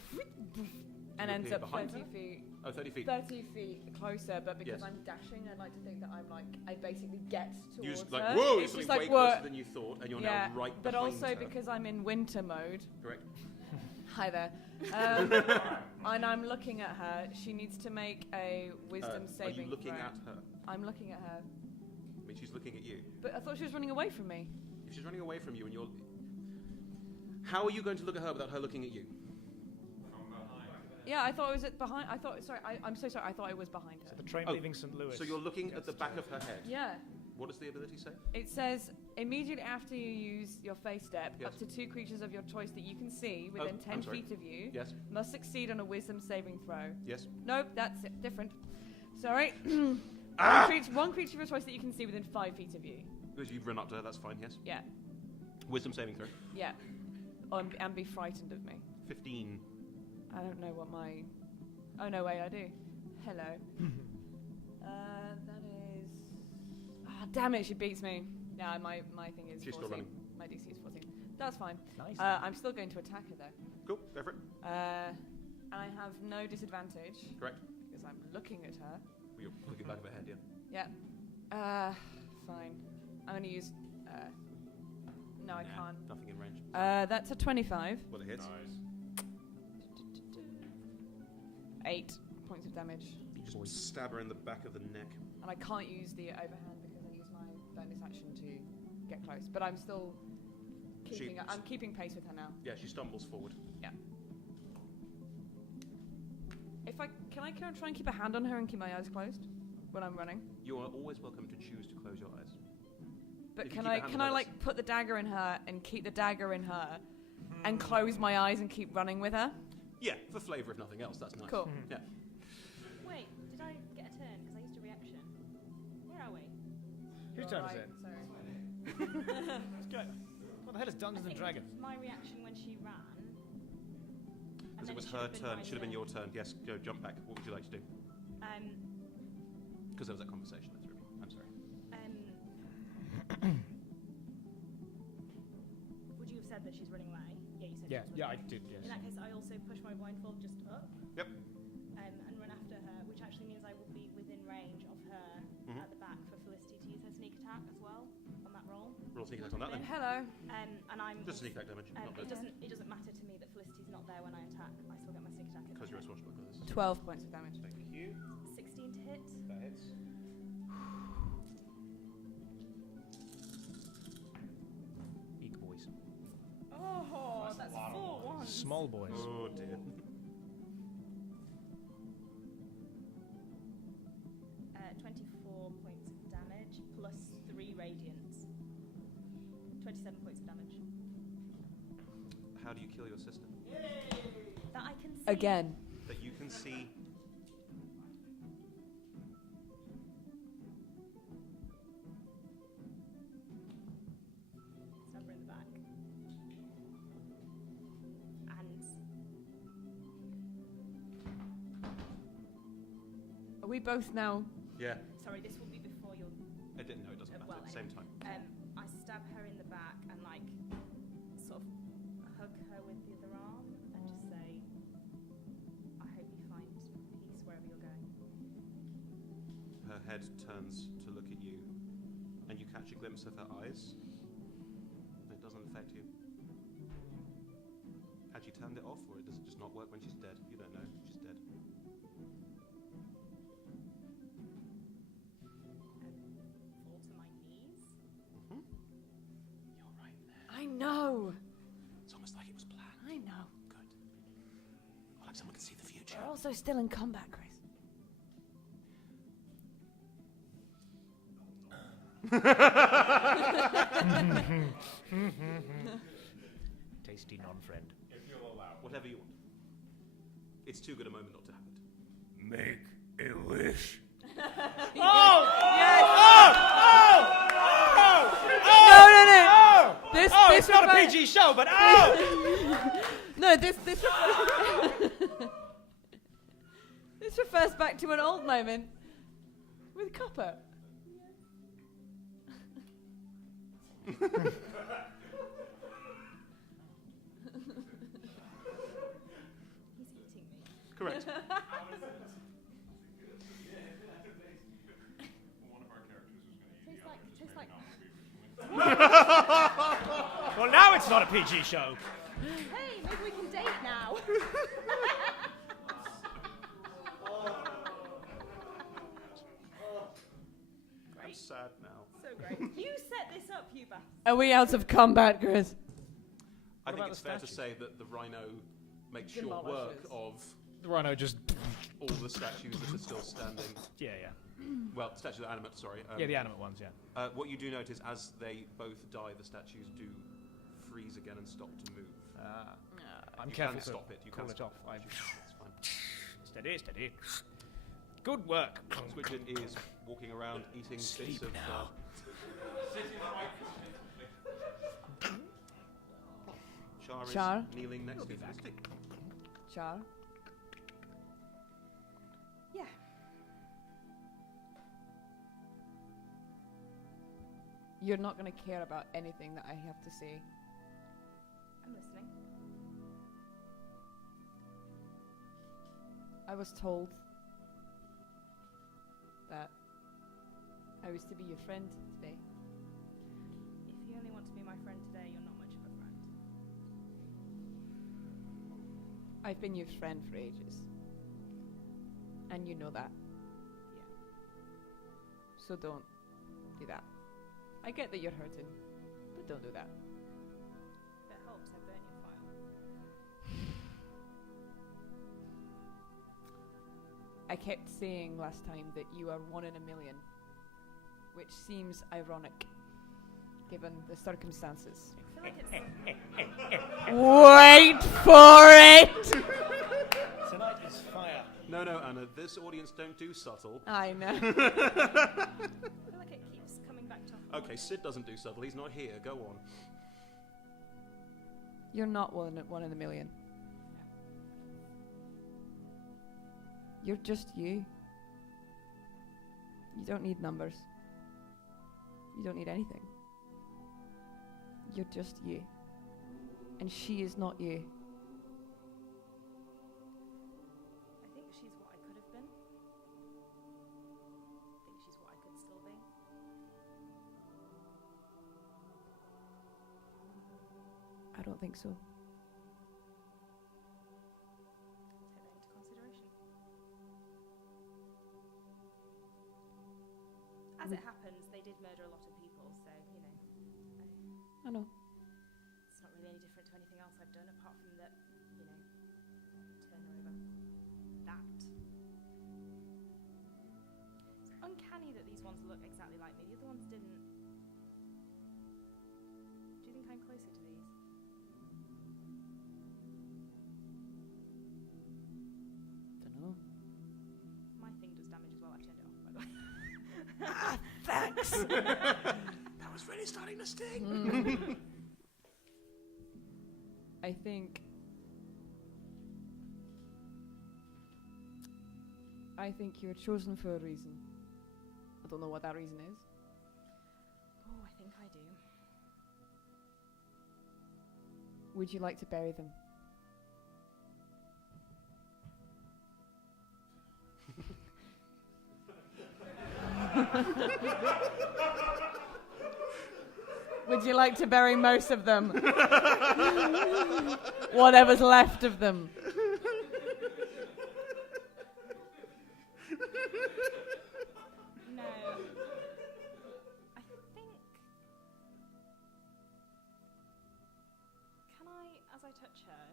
and You ends appear up behind 30 her? feet. Oh, 30 feet. 30 feet closer, but because Yes. I'm dashing, I'd like to think that I'm like, I basically get You towards just like, her. whoa, It's you're just something like, way what? closer than you thought, and you're Yeah, now right but behind also her. because I'm in winter mode. Correct. Hi there. And I'm looking at her. She needs to make a wisdom Are saving you looking throw. at her? I'm looking at her. I mean, she's looking at you. But I thought she was running away from me. If she's running away from you and you're... How are you going to look at her without her looking at you? Yeah, I thought it was behind. I'm so sorry. I thought it was behind her. So the train Oh, leaving St. Louis. So you're looking at the back of her head. Yeah. What does the ability say? It says immediately after you use your face step, Yes. up to 2 creatures of your choice that you can see within I'm 10 sorry. feet of you Yes. must succeed on a wisdom saving throw. Yes. Nope, that's it. Different. Sorry. One creature of your choice that you can see within 5 feet of you. Because you've run up to her, that's fine, yes. Yeah. Wisdom saving throw. Yeah. And be frightened of me. 15. I don't know what my... Oh, no, wait, I do. Hello. That is... Ah, damn it, she beats me. Yeah, my thing is She's 14. still running. My DC is 14. That's fine. Nice. I'm still going to attack her, though. Cool, go for it. And I have no disadvantage. Correct. Because I'm looking at her. You're looking back of her head, yeah. Yeah. Fine. I'm going to use... no, I Nah, can't. Nothing in range. That's a 25. Well, it hits. 8 points of damage. You just stab her in the back of the neck. And I can't use the overhand because I use my bonus action to get close. But I'm still keeping... I'm keeping pace with her now. Yeah, she stumbles forward. Yeah. Can I try and keep a hand on her and keep my eyes closed when I'm running? You are always welcome to choose to close your eyes. But If you can keep I a hand can on I her, like put the dagger in her and keep the dagger in her and close my eyes and keep running with her? Yeah, for flavour if nothing else, that's nice. Cool. Yeah. Wait, did I get a turn? Because I used a reaction. Where are we? Whose You're turn right, is it? sorry. Let's go. What the hell is I Dungeons and think Dragons? it was my reaction when she ran. Because it was her turn, should have been your turn. Yes, go, jump back. What would you like to do? Because there was that conversation that threw me. I'm sorry. Would you have said that she's running away? Yeah, you said Yeah, she was running I away. did, yes. In that case, I also push my blindfold just up. Yep. And run after her, which actually means I will be within range of her at the back for Felicity to use her sneak attack as well on that roll. Roll sneak attack on that then. Hello. And I'm Just sneak attack damage. not it dead. doesn't matter to me that Felicity's not there when I attack. I still get my sneak attack. Because you're a swashbuckler. 12 points of damage. Thank you. 16 to hit. That hits. Oh, ones. Small boys. Oh dear. 24 points of damage plus 3 radiant. 27 points of damage. How do you kill your sister? That I can see. Again. That you can see. Stab her in the back. And Are we both now? Yeah. sorry, this will be before your. I didn't know. It doesn't matter. Well, At the same time. I stab her in the back and like sort of hug her with the other arm and just say, I hope you find peace wherever you're going. Her head turns to look at you, and you catch a glimpse of her eyes. It doesn't affect you. Had she turned it off, or does it just not work when she's dead? You don't know. She's dead. Fall to my knees. You're right there. I know. It's almost like it was planned. I know. Good. I like someone can see the future. We're also still in combat, Chris. Tasty non-friend. If you'll allow. Whatever you want. It's too good a moment not to have it. Make a wish. Oh! Yes. Oh! No, no, no. This, Oh, this it's not a refers- PG show, but oh! No, this this refers back to an old moment with Copper. He's eating me. Correct. One of our characters is going to eat the other. Tastes like. Well, now it's not a PG show. Hey, maybe we can date now. I'm sad now. So great. You set this up, you bastard. Are we out of combat, Chris? I think about it's the fair to statue? say that the rhino makes short Demolishes. work of The rhino just. all the statues that are still standing. Yeah, yeah. Well, statues are animate, sorry. Yeah, the animate ones, yeah. What you do notice, as they both die, the statues do freeze again and stop to move. I'm You careful can to stop it. You call can it stop off. I'm It's fine. steady, steady. Good work. Squidget is walking around eating bits of. Char is Char? kneeling next to you. Char? Yeah. You're not going to care about anything that I have to say. I'm listening. I was told that I was to be your friend today. If you only want to be my friend today, you're not much of a friend. I've been your friend for ages. And you know that. Yeah. So don't do that. I get that you're hurting, but don't do that. If it helps, I burnt your file. I kept saying last time that you are 1 in a million, which seems ironic, given the circumstances. I feel like it's. Wait for it! Tonight is fire. No, Anna. This audience don't do subtle. I know. I feel like it keeps coming back to. Okay, Sid doesn't do subtle. He's not here. Go on. You're not 1 in a million. You're just you. You don't need numbers. You don't need anything. You're just you. And she is not you. I think she's what I could have been. I think she's what I could still be. I don't think so. Take that into consideration. As it happens, they did murder a lot of people, so, you know, I know. it's not really any different to anything else I've done, apart from that that. It's uncanny that these ones look exactly like me. The other ones didn't. Do you think I'm closer to these? Dunno. My thing does damage as well. I've turned it off, by the way. Thanks. That was really starting to sting. I think you're chosen for a reason. I don't know what that reason is. Oh, I think I do. Would you like to bury them? Would you like to bury most of them? Whatever's left of them. No. I think. Can I, as I touch her?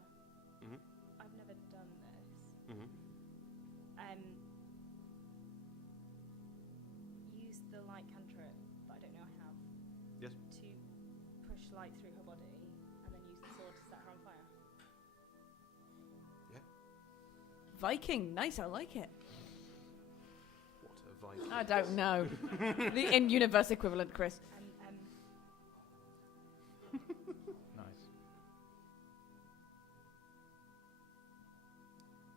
Mhm. I've never done this. Mhm. Use the light cantrip that I don't know I have. Yes. To push light through her body, and then use the sword to set her on fire. Viking, nice, I like it. What a Viking. I don't know. The in-universe equivalent, Chris. Nice.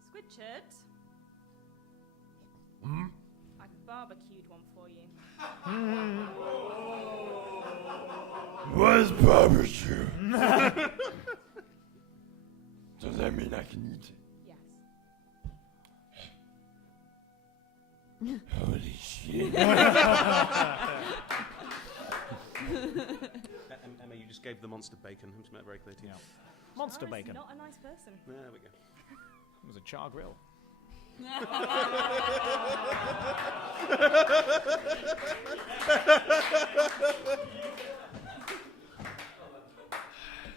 Squidchard, Hmm? I've barbecued one for you. What is barbecue? Does that mean I can eat it? Yes. Holy shit. Emma, you just gave the monster bacon. I'm just making it very clear to you. Monster Tara's bacon. Not a nice person. There we go. It was a char grill.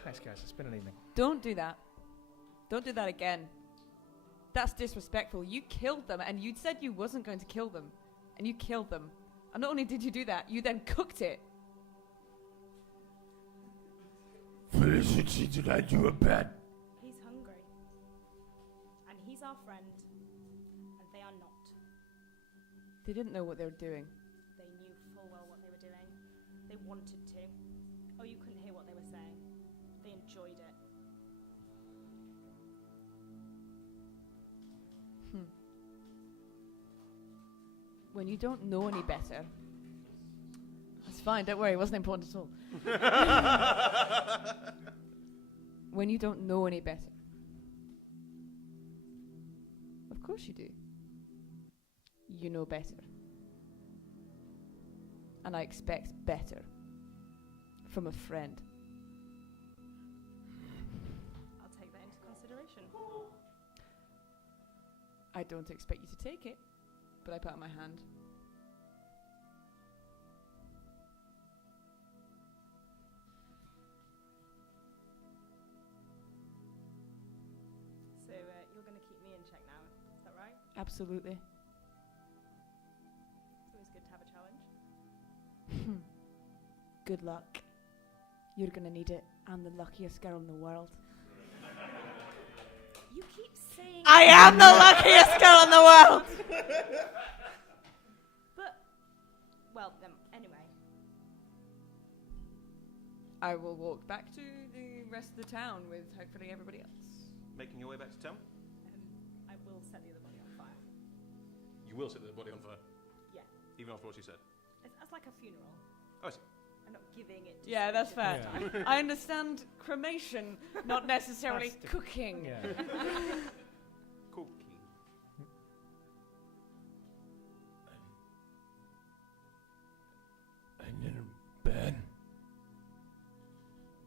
Thanks, guys. It's been an evening. Don't do that. Don't do that again. That's disrespectful. You killed them, and you said you wasn't going to kill them. And you killed them. And not only did you do that, you then cooked it. Felicity, did I do a bad? He's hungry. And he's our friend. And they are not. They didn't know what they were doing. They knew full well what they were doing. They wanted to. Oh, you couldn't hear what they were saying. They enjoyed it. When you don't know any better, it's fine, don't worry, it wasn't important at all. When you don't know any better, of course you do. You know better. And I expect better from a friend. I'll take that into consideration. I don't expect you to take it, but I put out my hand. So you're going to keep me in check now, is that right? Absolutely. It's always good to have a challenge. Good luck. You're gonna need it. I'm the luckiest girl in the world. You keep saying... I am the luckiest girl in the world! But, well, anyway. I will walk back to the rest of the town with hopefully everybody else. Making your way back to town? I will set the other body on fire. You will set the body on fire, Yeah. even after what she said. It's like a funeral. Oh, I see. I'm not giving it to Yeah, that's fair. Yeah. I understand cremation, not necessarily That's cooking. Yeah. Cookie. I did a bad.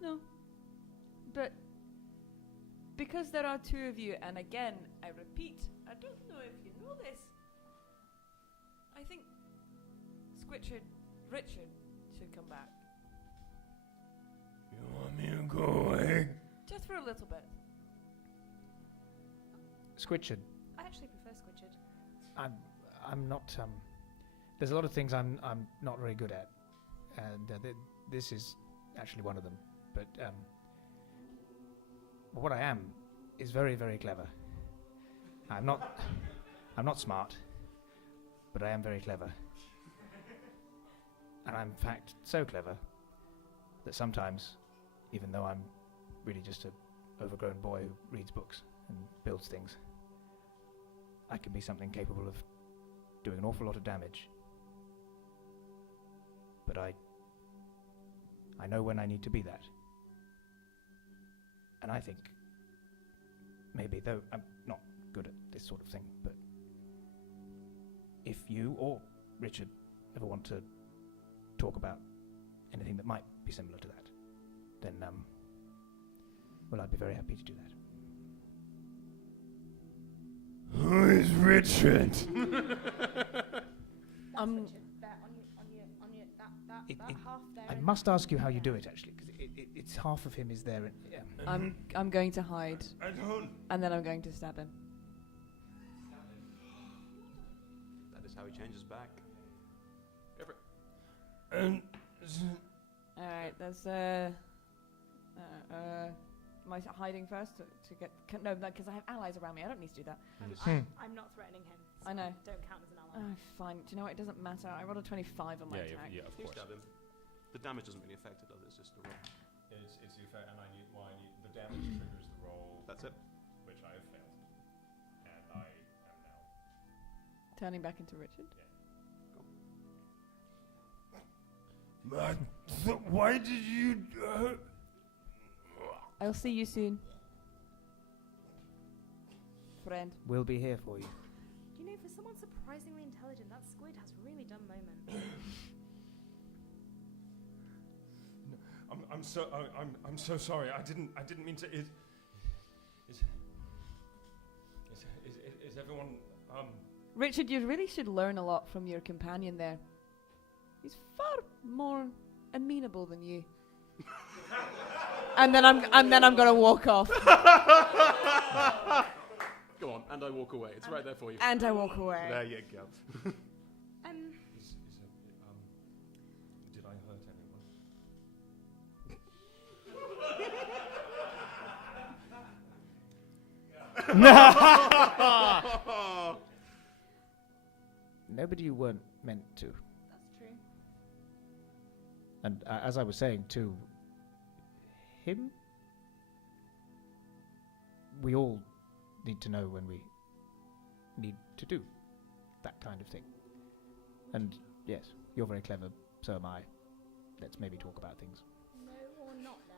No. But because there are two of you, and again, I repeat, I don't know if you know this. I think Richard should come back. You want me to go away? Just for a little bit. Squidchard. I actually prefer Squidget. I'm not. There's a lot of things I'm not very good at, and this is actually one of them. But what I am is very, very clever. I'm not smart, but I am very clever. And I'm in fact so clever that sometimes, even though I'm really just an overgrown boy who reads books and builds things, I can be something capable of doing an awful lot of damage. But I know when I need to be that. And I think, maybe, though I'm not good at this sort of thing, but if you or Richard ever want to talk about anything that might be similar to that, then, well, I'd be very happy to do that. Who is Richard? That's Richard. There, on your that half there. I must ask you how you do it, actually, because it's half of him is there. And, yeah. I'm going to hide, I don't. and then I'm going to stab him. That is how he changes back. And All right, there's am I hiding first to get? No, because I have allies around me. I don't need to do that. I'm not threatening him. So I know. Don't count as an ally. Fine. Do you know what? It doesn't matter. I rolled a 25 on my attack. Yeah, of You course. stab him. The damage doesn't really affect it, does it? It's just a roll. It's the effect, and I need the damage triggers the roll, That's it. which I have failed, and I am now. Turning back into Richard. why did you? I'll see you soon, friend. We'll be here for you. You know, for someone surprisingly intelligent, that squid has really done moment. I'm so sorry. I didn't mean to. Is everyone Richard, you really should learn a lot from your companion there. He's far more amenable than you. and then I'm gonna walk off. Go on, and I walk away. It's right there for you. And I walk away. There you go. did I hurt anyone? Nobody you weren't meant to. That's true. And as I was saying to him, we all need to know when we need to do that kind of thing. And yes, you're very clever, so am I. Let's maybe talk about things. No or not no?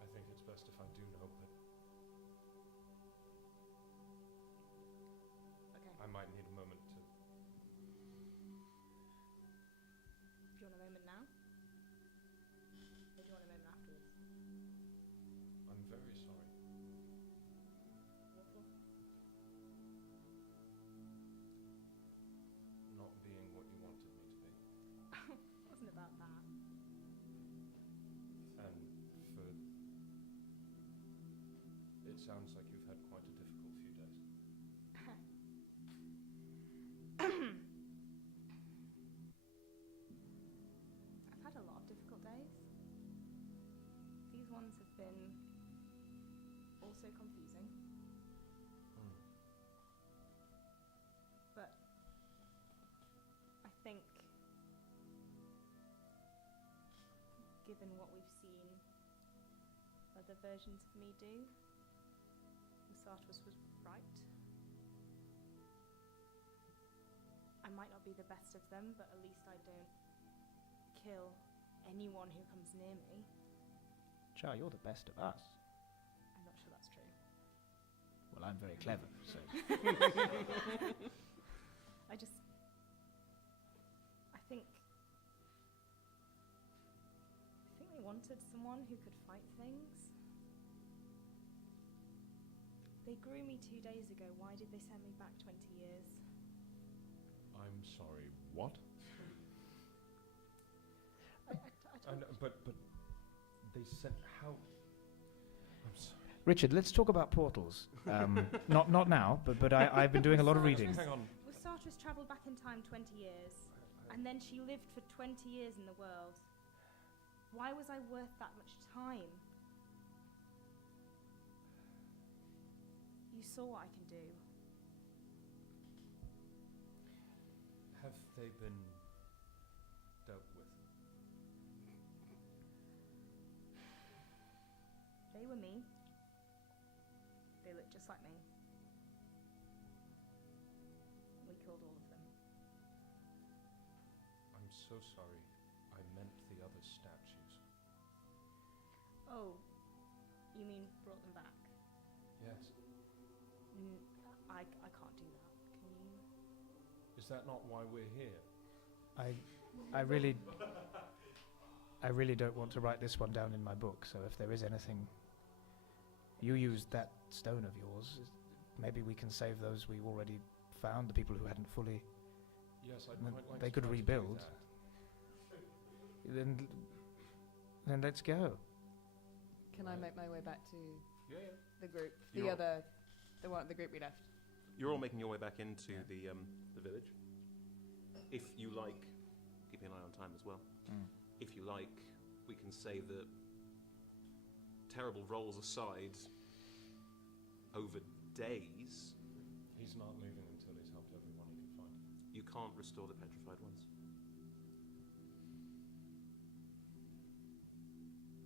I think it's best if I do know, but Okay. I might need a moment to. Do you want a moment now? Or do you want a moment afterwards? I'm very sorry. What for? Not being what you wanted me to be. It wasn't about that. And for. It sounds like you've had quite a difficult few days. I've had a lot of difficult days. These ones have been also confusing. But I think, given what we've seen other versions of me do, Sartos was right. I might not be the best of them, but at least I don't kill anyone who comes near me. Char, you're the best of us. I'm not sure that's true. Well, I'm very clever, so. I think they wanted someone who could fight things. They grew me 2 days ago. Why did they send me back 20 years? I I'm sorry, what? But they said how... I'm sorry. Richard, let's talk about portals. Not now, but I've been doing a lot of reading. Hang on. Wasatris travelled back in time 20 years, and then she lived for 20 years in the world. Why was I worth that much time? You saw what I can do. Have they been dealt with? They were me. They looked just like me. We killed all of them. I'm so sorry. I meant the other statues. Oh, you mean brought them back? Yes. I can't do that. Can you? Is that not why we're here? I really don't want to write this one down in my book. So if there is anything, you used that stone of yours. Maybe we can save those we already found. The people who hadn't fully. Yes, I'd Then quite like they to could try to do rebuild. that. Then let's go. Can I make my way back to Yeah. the group? You're- The one, the group we left. You're all making your way back into the village. If you like, keeping an eye on time as well. If you like, we can say that, terrible roles aside, over days, He's not leaving until he's helped everyone he can find. you can't restore the petrified ones.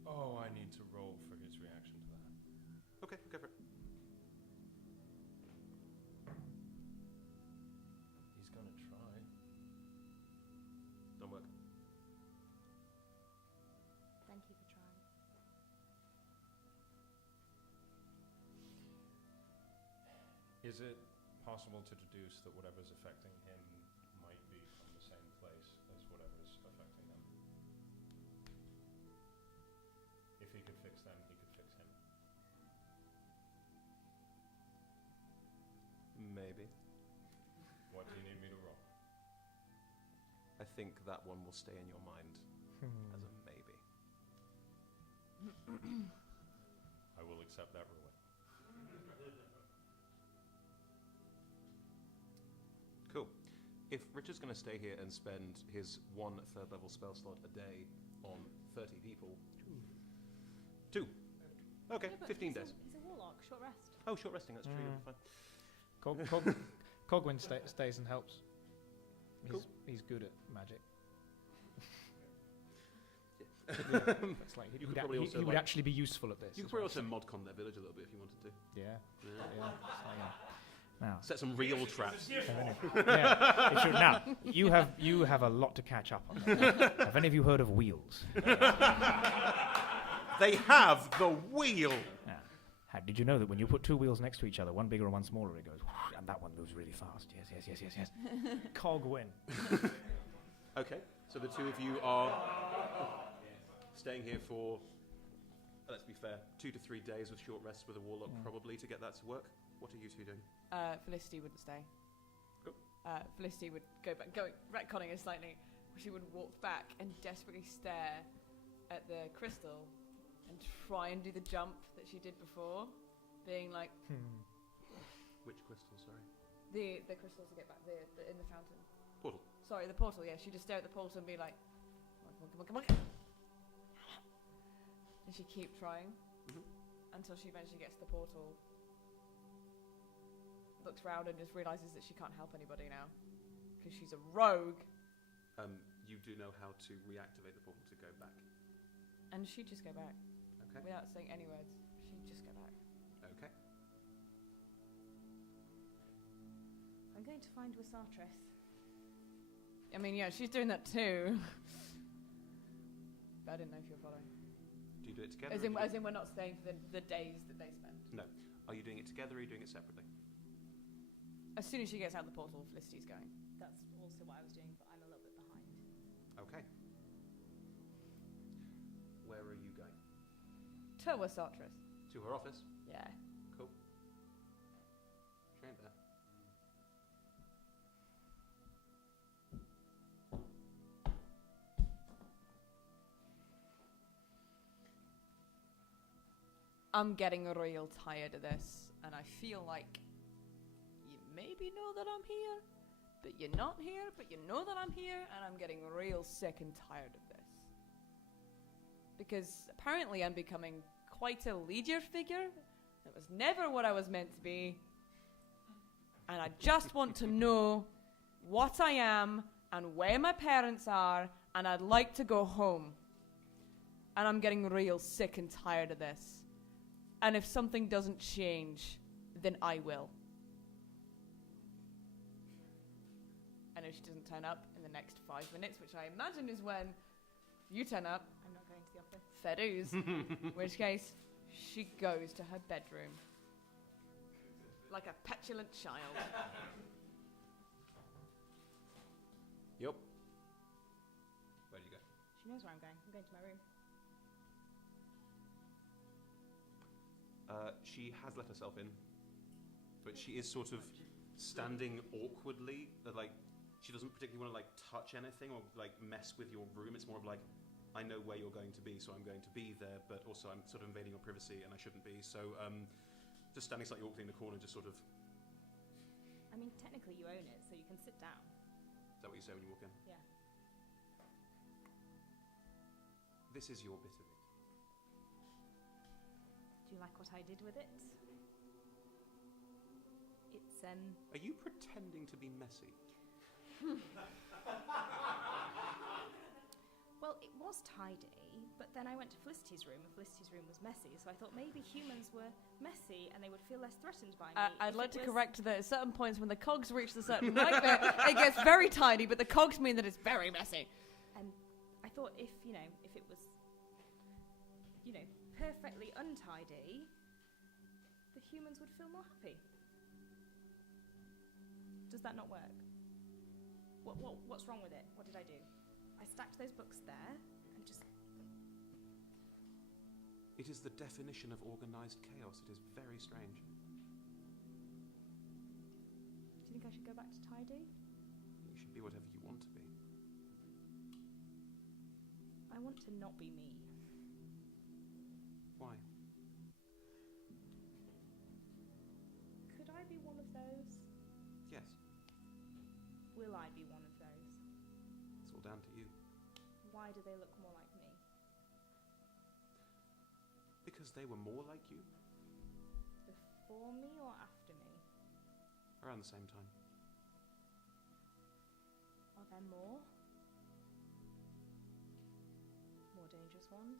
Oh, I need to roll for his reaction to that. Okay, go for it. He's gonna try. Don't work. Thank you for trying. Is it possible to deduce that whatever's affecting him might be from the same place as whatever's affecting them? If he could fix them, he could fix him. Maybe. What do you need me to roll? I think that one will stay in your mind as a maybe. I will accept that ruling. Cool. If Richard's going to stay here and spend his 1 third-level spell slot a day on 30 people... 2. Okay, Yeah, but 15 he's days. He's a warlock. Short rest. Oh, short resting, that's true. You'll be fine. Cogwin stays and helps. Cool. He's good at magic. Yeah. It's like You could probably also, he would like- actually be useful at this. You could probably also modcon their village a little bit if you wanted to. Yeah. Yeah. Now, Set some real traps. yeah, it should. Now you have a lot to catch up on. Have any of you heard of wheels? They have the wheel! Did you know that when you put two wheels next to each other, one bigger and one smaller, it goes, whoosh, and that one moves really fast? Yes. Cogwin. Okay, so the two of you are staying here for, let's be fair, 2 to 3 days with short rests with a warlock probably to get that to work. What are you two doing? Felicity wouldn't stay. Cool. Felicity would go back, retconning it slightly. She would walk back and desperately stare at the crystal and try and do the jump that she did before, being like Which crystal, sorry? the crystals to get back the in the fountain. Portal. Sorry, the portal. Yeah, she'd just stare at the portal and be like, come on. And she'd keep trying until she eventually gets to the portal. Looks round and just realizes that she can't help anybody now because she's a rogue. You do know how to reactivate the portal to go back. And she'd just go back Okay. without saying any words. She'd just go back. Okay. I'm going to find Wasatris. I mean, yeah, she's doing that too. But I didn't know if you were following. Do you do it together? As or in, do you as in, we're not staying for the days that they spend. No. Are you doing it together or are you doing it separately? As soon as she gets out the portal, Felicity's going. That's also what I was doing, but I'm a little bit behind. Okay. Where are you going? To Wasatris. To her office? Yeah. Cool. She ain't there. I'm getting real tired of this, and I feel like you maybe know that I'm here, but you're not here, but you know that I'm here, and I'm getting real sick and tired of this. Because apparently I'm becoming quite a leader figure. That was never what I was meant to be. And I just want to know what I am and where my parents are, and I'd like to go home. And I'm getting real sick and tired of this. And if something doesn't change, then I will. And if she doesn't turn up in the next 5 minutes, which I imagine is when you turn up, I'm not going to the office. fair dues, in which case she goes to her bedroom. Like a petulant child. Yep. Where do you go? She knows where I'm going. I'm going to my room. She has let herself in, but she is sort of standing awkwardly. Like, she doesn't particularly want to like touch anything or like mess with your room. It's more of like, I know where you're going to be, so I'm going to be there, but also I'm sort of invading your privacy and I shouldn't be. So just standing slightly awkwardly in the corner, just sort of. I mean, technically you own it, so you can sit down. Is that what you say when you walk in? Yeah. This is your bit of it. Do you like what I did with it? It's, Are you pretending to be messy? Well, it was tidy, but then I went to Felicity's room, and Felicity's room was messy, so I thought maybe humans were messy and they would feel less threatened by me. I'd if like it to was- correct that at certain points when the cogs reach a certain height, it gets very tiny, but the cogs mean that it's very messy. And I thought if it was, perfectly untidy, the humans would feel more happy. Does that not work? What's wrong with it? What did I do? I stacked those books there and just... It is the definition of organised chaos. It is very strange. Do you think I should go back to tidy? You should be whatever you want to be. I want to not be me. Why? Could I be one of those? Yes, Will I be one of those? it's all down to you. Why do they look more like me? Because they were more like you Before me or after me? around the same time. Are there more? More dangerous ones?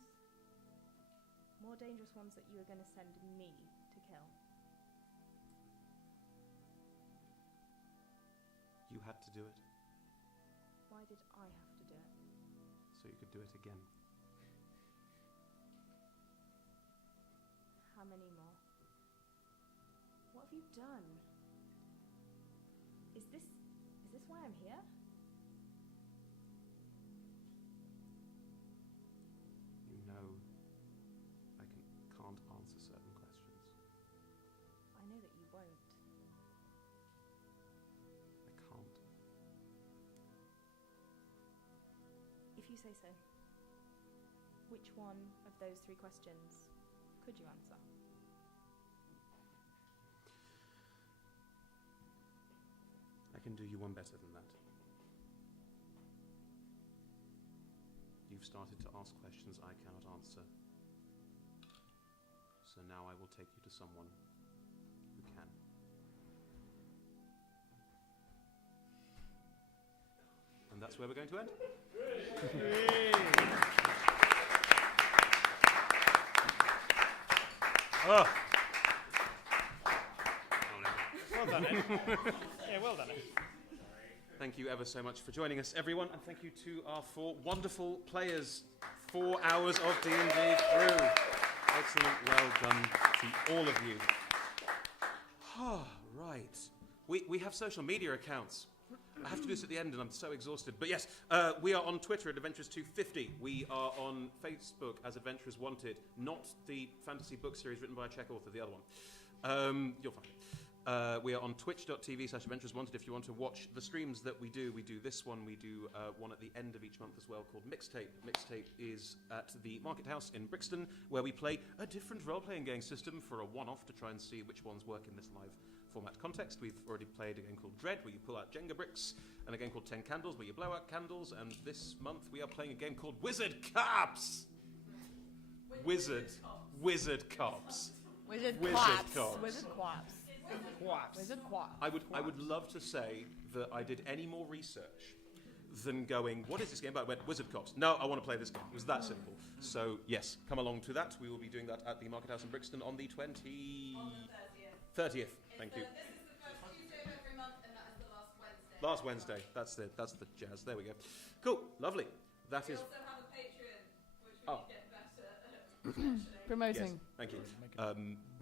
More dangerous ones that you are going to send me to kill? You had to do it, Why did I have to do it? so you could do it again. How many more? What have you done? Is this why I'm here? You know, I can't answer certain questions. I know that you won't. I can't. If you say so. Which one of those 3 questions could you answer? I can do you one better than that. You've started to ask questions I cannot answer. So now I will take you to someone who can. And that's where we're going to end. Oh. Well done, Ed. Yeah, well done, Ed. Thank you ever so much for joining us, everyone, and thank you to our 4 wonderful players. 4 hours of D&D through. Excellent, well done to all of you. Right. We have social media accounts. I have to do this at the end and I'm so exhausted. But yes, we are on Twitter at Adventurers250. We are on Facebook as Adventurers Wanted. Not the fantasy book series written by a Czech author, the other one. You'll find it. We are on twitch.tv/AdventuresWanted if you want to watch the streams that we do. We do this one, we do one at the end of each month as well called Mixtape. Mixtape is at the Market House in Brixton, where we play a different role-playing game system for a one-off to try and see which ones work in this live format context. We've already played a game called Dread, where you pull out Jenga bricks, and a game called 10 Candles, where you blow out candles, and this month we are playing a game called Wizard Cops! Wizard Cops. Wizard Wizard Quaps. Cops. Wizard Quaps. Wizard Quaps. I would love to say that I did any more research than going, what is this game about? I went, Wizard Cops. No, I want to play this game. It was that simple. So, yes, come along to that. We will be doing that at the Market House in Brixton on the 30th. Thank you. This is the first Tuesday of every month, and that is the last Wednesday. Last Wednesday. That's the jazz. There we go. Cool. Lovely. That We is... also have a Patreon, which we Oh. get better at Promoting. Yes, thank you.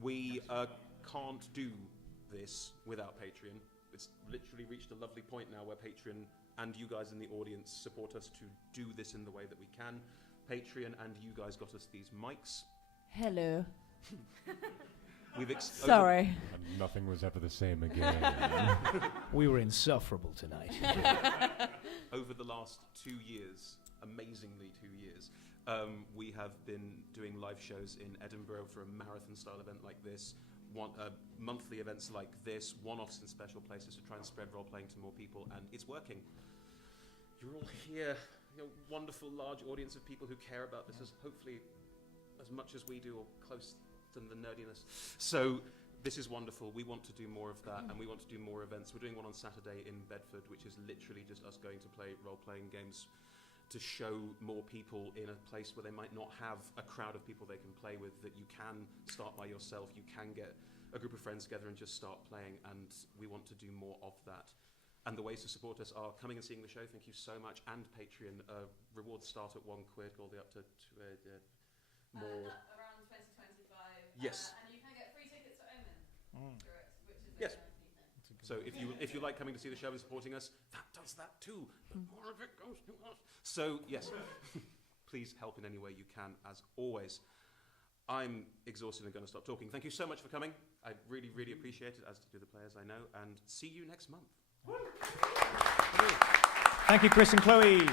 We can't do this without Patreon. It's literally reached a lovely point now where Patreon and you guys in the audience support us to do this in the way that we can. Patreon and you guys got us these mics. Hello. We've Sorry. And nothing was ever the same again. We were insufferable tonight. over the last 2 years, amazingly 2 years, we have been doing live shows in Edinburgh for a marathon-style event like this, monthly events like this, one-offs in special places to try and spread role-playing to more people, and it's working. You're all here, a wonderful large audience of people who care about this as hopefully as much as we do, or close to the nerdiness. So this is wonderful. We want to do more of that, and we want to do more events. We're doing one on Saturday in Bedford, which is literally just us going to play role-playing games to show more people in a place where they might not have a crowd of people they can play with, that you can start by yourself, you can get a group of friends together and just start playing, and we want to do more of that. And the ways to support us are coming and seeing the show, thank you so much, and Patreon. Rewards start at £1 all the way up to more. around 2025. Yes. And you can get free tickets for Omen through it, which is Yes. a nice thing. So if you like coming to see the show and supporting us, that does that too. But more of it goes to us. So yes, please help in any way you can, as always. I'm exhausted and going to stop talking. Thank you so much for coming. I really, really appreciate it, as do the players I know, and see you next month. Thank you, Chris and Chloe.